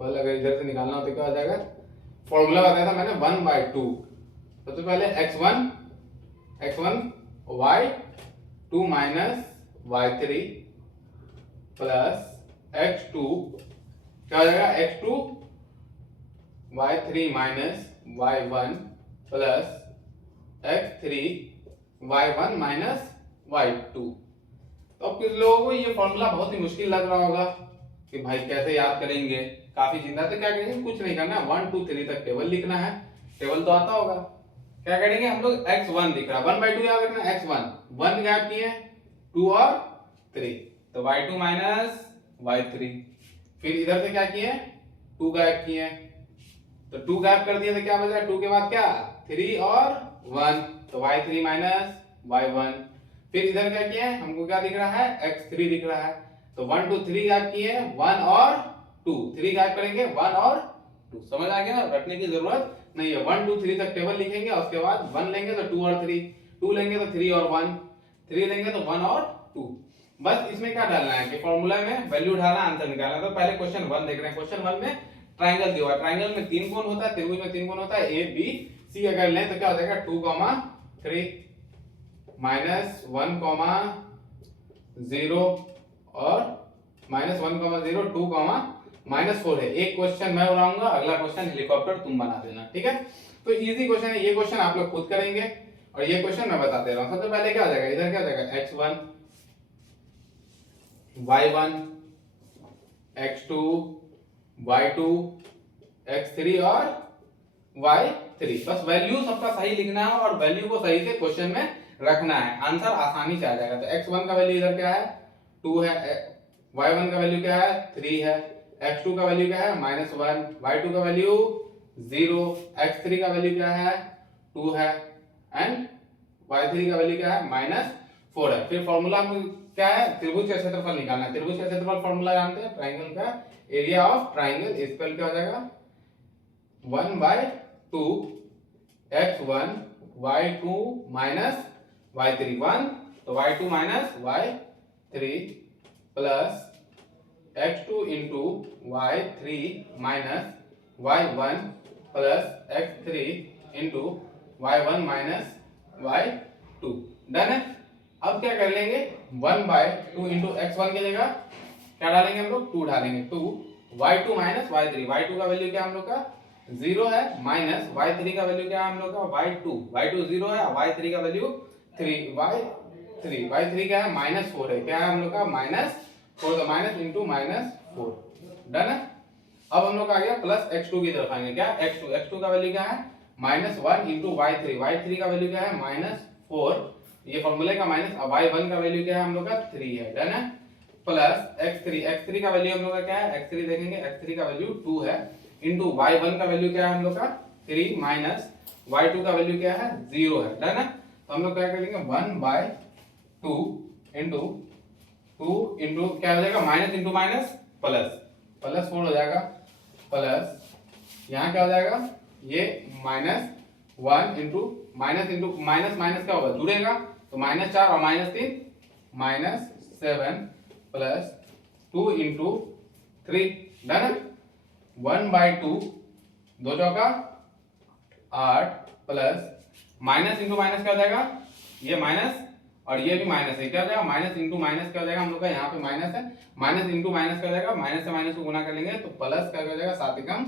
अगर इधर से निकालना हो तो क्या हो जाएगा, फॉर्मूला बताया था मैंने 1/2। सबसे पहले x1 y2 minus y3 plus x2 क्या हो जाएगा x2 y3 minus y1 plus x3 y1 minus y2। तो अब कुछ लोगों को ये फॉर्मूला बहुत ही मुश्किल लग रहा होगा कि भाई कैसे याद करेंगे, काफी चिंता, तो क्या करेंगे, कुछ नहीं करना, 1 2 3 तक टेबल लिखना है, टेबल तो आता होगा। क्या करेंगे हम लोग, x1 दिख रहा है 1/2 याद रखना, x1 1 गैप किए 2 और 3, तो y2 माइनस y3, फिर इधर से क्या किए 2 गैप किए, तो 2 गैप कर दिए तो क्या बचा 2 के बाद क्या 3 और 1, तो y3 माइनस y1, फिर इधर क्या किए हमको क्या दिख रहा है x3 दिख रहा है, तो 1 2 3 गैप किए 1 और 2, 3 गैप करेंगे 1 और 2, समझ आ गया, रटने की जरूरत नहीं है। 1 2 3 तक टेबल लिखेंगे और उसके बाद 1 लेंगे तो 2 और 3, 2 लेंगे तो 3 और 1, 3 लेंगे तो 1 और 2। बस इसमें क्या डालना है कि फॉर्मूला में वैल्यू डालना, आंसर निकालना। तो पहले क्वेश्चन 1 देख रहे हैं। क्वेश्चन 1 में ट्रायंगल दिया हुआ है, ट्रायंगल में 3 कोण होता है, त्रिभुज में 3 कोण होता है, ए बी सी अगर लें तो क्या हो जाएगा 2, 3 -1, 0 और -1, 0 2, -4 है। एक क्वेश्चन मैं बनाऊंगा, अगला क्वेश्चन हेलीकॉप्टर तुम बना देना, ठीक है। तो इजी क्वेश्चन है, ये क्वेश्चन आप लोग खुद करेंगे और ये क्वेश्चन मैं बताते रहा हूं। सबसे पहले क्या हो जाएगा, इधर क्या हो जाएगा x1 y1 x2 y2 x3 और y3, बस वैल्यू सबका सही लिखना है और वैल्यू को सही से क्वेश्चन में रखना है, आंसर आसानी से आ जाएगा। तो x1 का वैल्यू इधर क्या है 2 है, y1 का वैल्यू क्या है 3 है, x2 का वैल्यू क्या है -1, y2 का वैल्यू 0, x3 का वैल्यू क्या है 2 है एंड y3 का वैल्यू क्या है -4 है। फिर फॉर्मूला में क्या है, त्रिभुज का क्षेत्रफल निकालना है। त्रिभुज का क्षेत्रफल फॉर्मूला जानते हैं, ट्रायंगल का एरिया ऑफ ट्रायंगल इक्वल क्या हो जाएगा 1/2 x1 y2 माइनस y3, 1 तो y2 minus y3 plus x2 into y3 minus y1 plus x3 into y1 minus y2, done है। अब क्या कर लेंगे 1/2 इंटू x1 की जगह क्या डालेंगे हम लोग 2 डालेंगे, 2 y2 माइनस y3, y2 का वैल्यू क्या हम लोग का 0 है, माइनस y3 का वैल्यू क्या है हम लोग का y2 0 है, y3 का वैल्यू 3 y3 क्या है -4 है, क्या है हम लोग का 4 the minus into minus 4, done है। अब हम लोग आ गया प्लस x2 की तरफ आएंगे, क्या x2 का वैल्यू क्या है -1 इंटू y3 का वैल्यू क्या है -4, ये फॉर्मूले का माइनस, अब y1 का वैल्यू क्या है हम लोग का 3 है, डन है। प्लस x3 का वैल्यू हम लोग का क्या है, x3 देखेंगे, x3 का वैल्यू 2 है, इंटू y1 का वैल्यू क्या है हम लोग का 3 माइनस y2 का वैल्यू क्या है 0 है, डन है। तो हम लोग क्या करेंगे 1/2 इंटू 2 इंटू क्या हो जाएगा minus into minus plus, plus 4 हो जाएगा, प्लस यहाँ क्या हो जाएगा ये -1 इंटू माइनस माइनस क्या होगा जुड़ेगा, तो -4 और -3 -7 प्लस 2 इंटू 3, डन है। 1/2 2 चौका 8 प्लस माइनस इंटू माइनस क्या हो जाएगा, ये माइनस और ये भी माइनस है, क्या हो जाएगा माइनस इंटू माइनस क्या हो जाएगा हम लोग का यहाँ पे माइनस है, माइनस इंटू माइनस क्या हो जाएगा, माइनस से माइनस को गुना कर लेंगे तो प्लस क्या हो जाएगा 7 एकम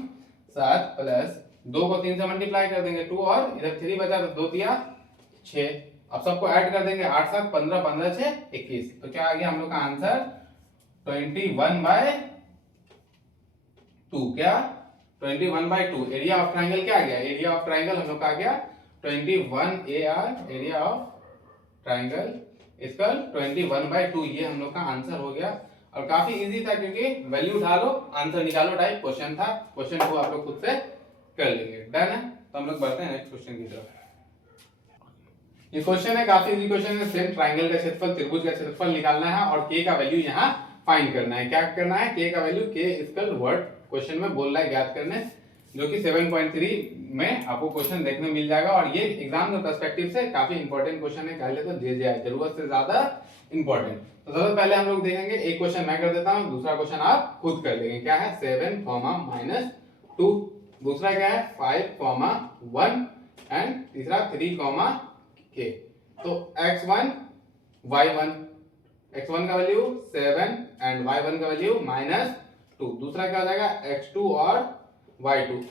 7 प्लस 2 को 3 से मल्टीप्लाई कर देंगे 2 और इधर 3 बचा तो 2 दिया 6, अब सबको ऐड कर देंगे 8 7 15 15 6 21, तो क्या आ गया हम लोग का आंसर 21/2, क्या 21/2। एरिया ऑफ ट्राइंगल क्या आ गया, एरिया ऑफ ट्राइंगल हम लोग का आ गया 21 AR, एरिया ऑफ ट्राइंगल इसका 21/2, ये हम लोग का आंसर हो गया। और काफी इजी था क्योंकि वैल्यू डालो आंसर निकालो टाइप क्वेश्चन था, क्वेश्चन को आप लोग खुद से कर लेंगे, डन है। तो हम लोग बढ़ते हैं नेक्स्ट क्वेश्चन की तरफ। ये क्वेश्चन है काफी इजी क्वेश्चन है, सेम ट्राइंगल का क्षेत्रफल त्रिभुज का क्षेत्रफल निकालना है और k का वैल्यू यहाँ फाइंड करना है। क्या करना है, k का value k equal word question में बोल रहा है ज्ञात करने, जो कि 7.3 में आपको क्वेश्चन देखने मिल जाएगा और ये एग्जाम के पर्सपेक्टिव से काफी इंपॉर्टेंट क्वेश्चन है, कह ले तो जे जरूरत से ज्यादा इंपॉर्टेंट। तो सबसे पहले हम लोग देखेंगे, एक क्वेश्चन मैं कर देता हूँ, दूसरा क्वेश्चन आप खुद कर लेंगे। क्या है 7, -2, दूसरा क्या है 5, 1 एंड तीसरा 3, k। तो x1 y1, x1 का वैल्यू 7 एंड y1 का वैल्यू -2, दूसरा क्या हो जाएगा x2 और y2,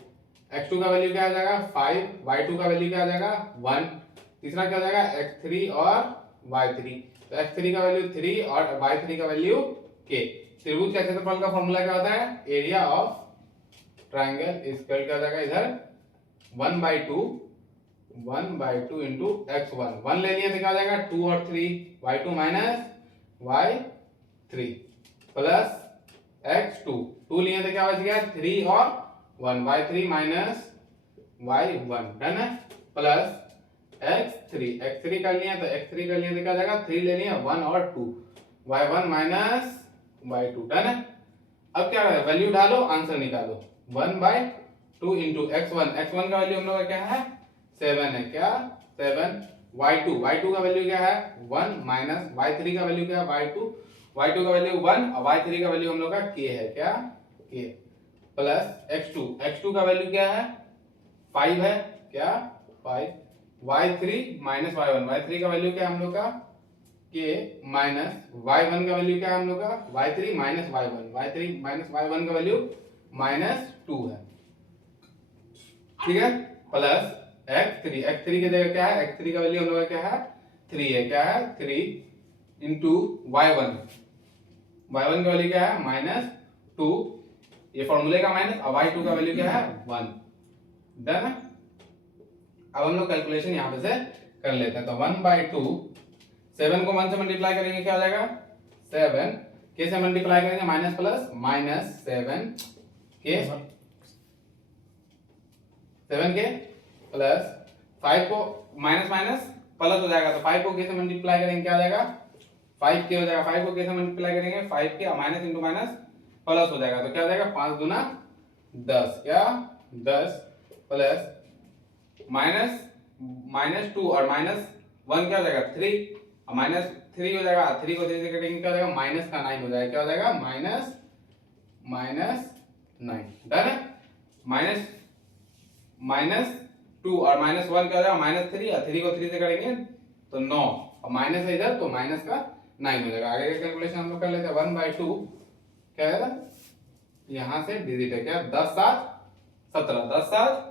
x2 का वैल्यू क्या आ जाएगा 5, y2 का वैल्यू क्या आ जाएगा 1, तीसरा क्या हो जाएगा x3 और y3, तो x3 का वैल्यू 3 और y3 का वैल्यू k। त्रिभुज का क्षेत्रफल का फॉर्मूला क्या होता है, एरिया ऑफ ट्राइंगल इक्वल क्या हो जाएगा इधर 1/2 इंटू x1, 1 ले लिया तो क्या हो जाएगा 2 और 3, y2 minus y3 plus x2, 2 लिए तो क्या बच गया 3 और 1, y3 माइनस y1, डन है। प्लस x3 कर लिया तो x3 कर लिया तो क्या जाएगा 3 ले लिया 1 और 2, y1 माइनस y2, डन है। अब क्या है वैल्यू डालो आंसर निकालो, 1/2 इंटू x1 का वैल्यू हम लोग का क्या है 7 है, क्या 7, y2 का वैल्यू क्या है 1 माइनस y3 का वैल्यू क्या है y2 का वैल्यू 1 और y3 का वैल्यू हम लोग का k है, क्या k, प्लस x2 का वैल्यू क्या है 5 है, क्या 5, y3 माइनस y1 का वैल्यू क्या है हम लोग का k माइनस y1 का वैल्यू क्या है हम लोग का y3 माइनस y1 का वैल्यू -2 है, ठीक है। प्लस x3 की जगह क्या है x3 का वैल्यू हम लोग का क्या है 3 है, क्या है 3 इंटू y1 का वैल्यू क्या है -2, ये फॉर्मूले का माइनस और y2 का वैल्यू क्या है 1, डन है। अब हम लोग कैलकुलेशन यहाँ पे से कर लेते हैं, तो 1/2 7 को 1 से मल्टीप्लाई करेंगे क्या हो जाएगा 7, k से मल्टीप्लाई करेंगे माइनस प्लस -7k प्लस 5 को माइनस माइनस प्लस हो जाएगा, तो 5 को k से मल्टीप्लाई करेंगे क्या हो जाएगा 5k हो जाएगा, 5 को k से मल्टीप्लाई करेंगे 5k और माइनस इंटू माइनस प्लस हो जाएगा, तो क्या हो जाएगा 5 दूना 10, क्या 10 प्लस -2 और -1 क्या हो जाएगा 3 और -3 हो जाएगा, 3 को 3 से कटेंगे क्या हो जाएगा माइनस का 9 हो जाएगा, क्या हो जाएगा -9, डन है। -2 और -1 क्या हो जाएगा -3 और 3 को 3 से करेंगे तो 9 और माइनस है इधर तो माइनस का 9 हो जाएगा। आगे का कैलकुलेशन हम लोग कर लेते हैं, 1/2 क्या है यहां से डिजिट है, क्या 10 7 17, 10 7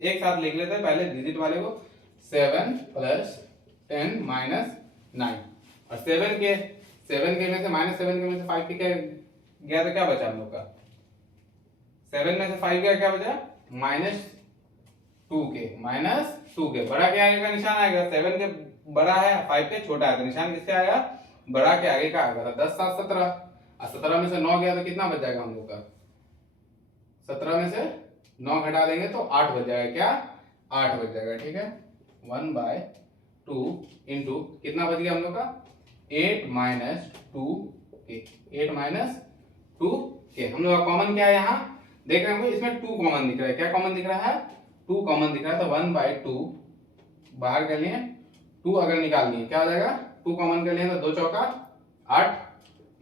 एक साथ लिख लेते हैं पहले डिजिट वाले को, 7 प्लस 10 माइनस 9 और 7 7 के में से -7 के में से 5 के क्या गया तो क्या बचा हम लोग का? 7 में से 5 गया, क्या बचा? -2 के बड़ा के आगे का निशान आएगा। 7 के बड़ा है, 5 के छोटा है, तो निशान किससे आएगा? बड़ा के आगे का आएगा। 10 7 17, और 17 में से 9 गया तो कितना बच जाएगा हम लोग का? 17 में से 9 घटा देंगे तो 8 बच जाएगा। क्या? 8 बच जाएगा। ठीक है, 1/2 इंटू कितना बच गया हम लोग का? 8 - 2 के। 8 - 2 के। हम लोग का कॉमन क्या है यहाँ? देख रहे हैं इसमें 2 कॉमन दिख रहा है। क्या कॉमन दिख रहा है? 2 कॉमन दिख रहा है। तो 1/2 बाहर कर लिए, 2 अगर निकाल लिए क्या हो जाएगा? 2 कॉमन कर लिए तो 2 चौका 8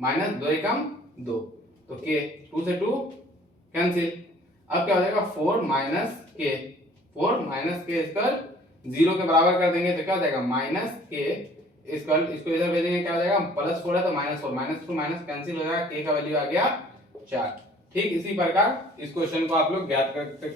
माइनस 2 एकम 2, तो के 2 से 2 कैंसिल। अब क्या हो जाएगा? 4 - के, 4 - के स्क्वायर 0 के बराबर कर देंगे तो क्या हो जाएगा? -के स्क्वायर। इसको इधर भेजेंगे क्या हो जाएगा? +4 है तो -4, -2 माइनस कैंसिल हो जाएगा। के का वैल्यू आ गया 4। ठीक इसी प्रकार इस क्वेश्चन को आप लोग ज्ञात करके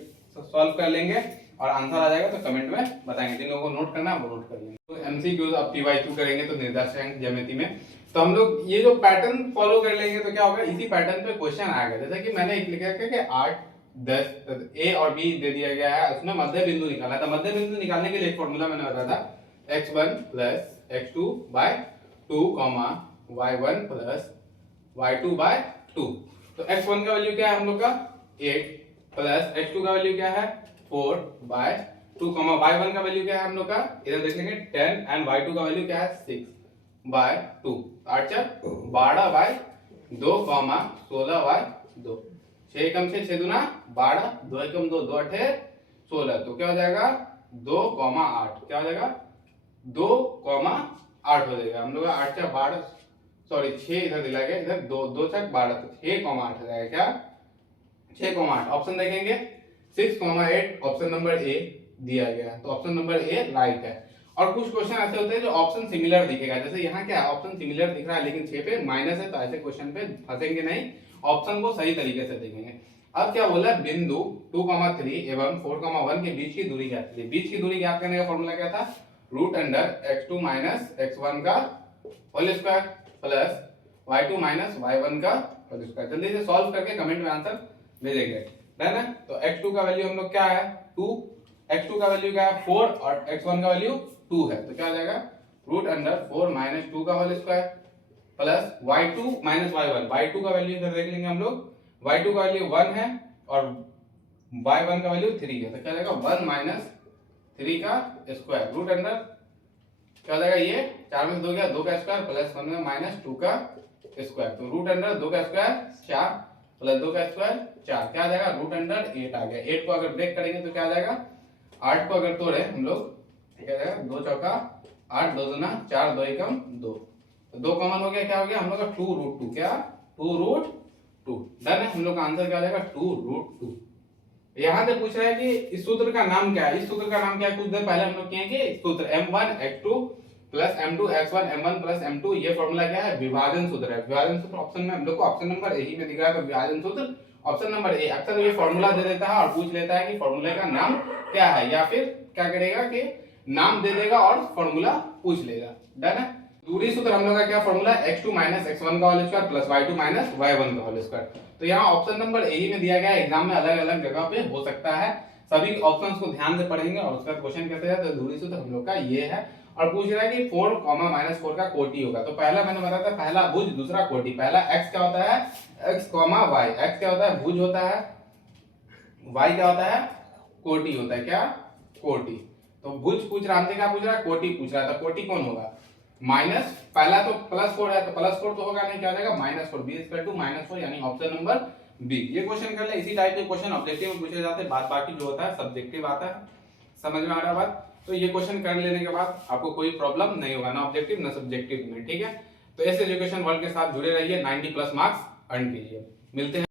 सॉल्व कर लेंगे और आंसर आ जाएगा तो कमेंट में बताएंगे। जिन लोगों को नोट करना है वो नोट कर लेंगे। तो एमसीक्यूज अब PY2 करेंगे तो निर्देशांक ज्यामिति में तो हम लोग ये जो पैटर्न फॉलो कर लेंगे तो क्या होगा? इसी पैटर्न पे क्वेश्चन आएगा। जैसे कि मैंने एक लिखा है कि 8 10 ए और बी दे दिया गया है, उसमें मध्य बिंदु निकालना है। तो मध्य बिंदु निकालने के लिए एक फॉर्मूला मैंने बताया था, x1 + x2/2, y1 + y2/2। तो x1 का वैल्यू क्या है हम लोग का? 8 प्लस x2 का वैल्यू क्या है? 4/2, y1 का वैल्यू क्या है हम लोग का? इधर देख लेंगे 10 एंड y2 का वैल्यू क्या है? 6/2। 8 4 12/2, 16/2। 6 एकम 6, 6 दूना 12, 2 एकम 2, 2 अठे 16। तो क्या हो जाएगा? 2,8। क्या हो जाएगा? 2,8 हो जाएगा हम लोग का। 8 4 12, सॉरी 6 इधर दिला गया, इधर 2 2 6 12, तो 6,8 हो जाएगा। क्या? 6,8। ऑप्शन देखेंगे 6,8 ऑप्शन नंबर ए दिया गया है, तो ऑप्शन नंबर ए राइट है। और कुछ क्वेश्चन ऐसे होते हैं जो ऑप्शन सिमिलर दिखेगा, जैसे यहाँ क्या है? ऑप्शन सिमिलर दिख रहा है लेकिन 6 पे माइनस है, तो ऐसे क्वेश्चन पे फंसेंगे नहीं, ऑप्शन को सही तरीके से देखेंगे। अब क्या बोला? बिंदु 2,3 एवं 4,1 के बीच की दूरी ज्ञात कीजिए। बीच की दूरी ज्ञात करने का फॉर्मूला क्या था? √x2 - x1 का whole square plus y2 - y1 का होल स्क्वायर। जल्दी से सॉल्व करके कमेंट में आंसर भेजेंगे। डन है? तो x2 का वैल्यू हम लोग क्या है? 2। x2 का वैल्यू क्या है? 4 और x1 का वैल्यू 2 है, तो क्या हो जाएगा? √4 - 2 का whole square plus y2 - y1। y2 का वैल्यू इधर देख लेंगे हम लोग, y2 का वैल्यू 1 है और y1 का वैल्यू 3 है, तो क्या हो जाएगा? 1 - 3 का स्क्वायर रूट अंडर क्या हो जाएगा? ये 4 में से 2 गया, 2 का स्क्वायर प्लस 1 में -2 का स्क्वायर, तो रूट अंडर 2 का स्क्वायर 4 प्लस 2 का स्क्वायर 4, क्या आ जाएगा? √8 आ गया। 8 को अगर ब्रेक करेंगे तो क्या आ जाएगा? 8 को अगर तोड़े हम लोग क्या आ जाएगा? 2 चौका 8, 2 दूना 4, 2 एकम 2, तो 2 कॉमन हो गया। क्या हो गया हम लोग का? 2√2। क्या? 2√2। डन है? हम लोग का आंसर क्या आ जाएगा? 2√2। यहाँ से पूछ रहा है कि इस सूत्र का नाम क्या है? इस सूत्र का नाम क्या है? कुछ देर पहले हम लोग किए कि सूत्र m1 x2 plus m2 x1 m1 plus m2, ये फॉर्मूला क्या है? विभाजन सूत्र है। विभाजन सूत्र ऑप्शन में हम लोग को ऑप्शन नंबर ए ही में दिख रहा है, तो विभाजन सूत्र ऑप्शन नंबर ए। अक्सर ये फॉर्मूला दे देता है और पूछ लेता है कि फॉर्मूले का नाम क्या है, या फिर क्या करेगा कि नाम दे देगा और फॉर्मूला पूछ लेगा। डन है? दूरी सूत्र हम लोग का क्या फॉर्मूला है? x2 - x1 का whole square plus y2 - y1 का होल स्क्वायर। तो यहाँ ऑप्शन नंबर ए ही में दिया गया है। एग्जाम में अलग अलग जगह पे हो सकता है, सभी ऑप्शंस को ध्यान से पढ़ेंगे और उसका क्वेश्चन कैसे है। तो दूरी सूत्र हम लोग का ये है और पूछ रहा है कि 4, -4 का कोटि होगा। तो पहला मैंने बताया था, पहला भुज दूसरा कोटि। पहला x क्या होता है? x, y। x क्या होता है? भुज होता है, y क्या होता है? कोटि होता है। क्या? कोटि। तो भुज पूछ रहा, हमसे क्या पूछ रहा है? कोटि पूछ रहा था। कोटि कौन होगा? माइनस, पहला तो +4 है तो +4 तो होगा नहीं, क्या हो जाएगा? -4। b = -4, यानी ऑप्शन नंबर बी। ये क्वेश्चन कर ले। इसी टाइप के क्वेश्चन ऑब्जेक्टिव में पूछे जाते हैं, बाकी जो होता है सब्जेक्टिव आता है। समझ में आ रहा है बात? तो ये क्वेश्चन कर लेने के बाद आपको कोई प्रॉब्लम नहीं होगा, ना ऑब्जेक्टिव ना सब्जेक्टिव में। ठीक है? तो ऐसे एजुकेशन वर्ल्ड के साथ जुड़े रहिए, 90+ मार्क्स अर्न कीजिए। मिलते हैं।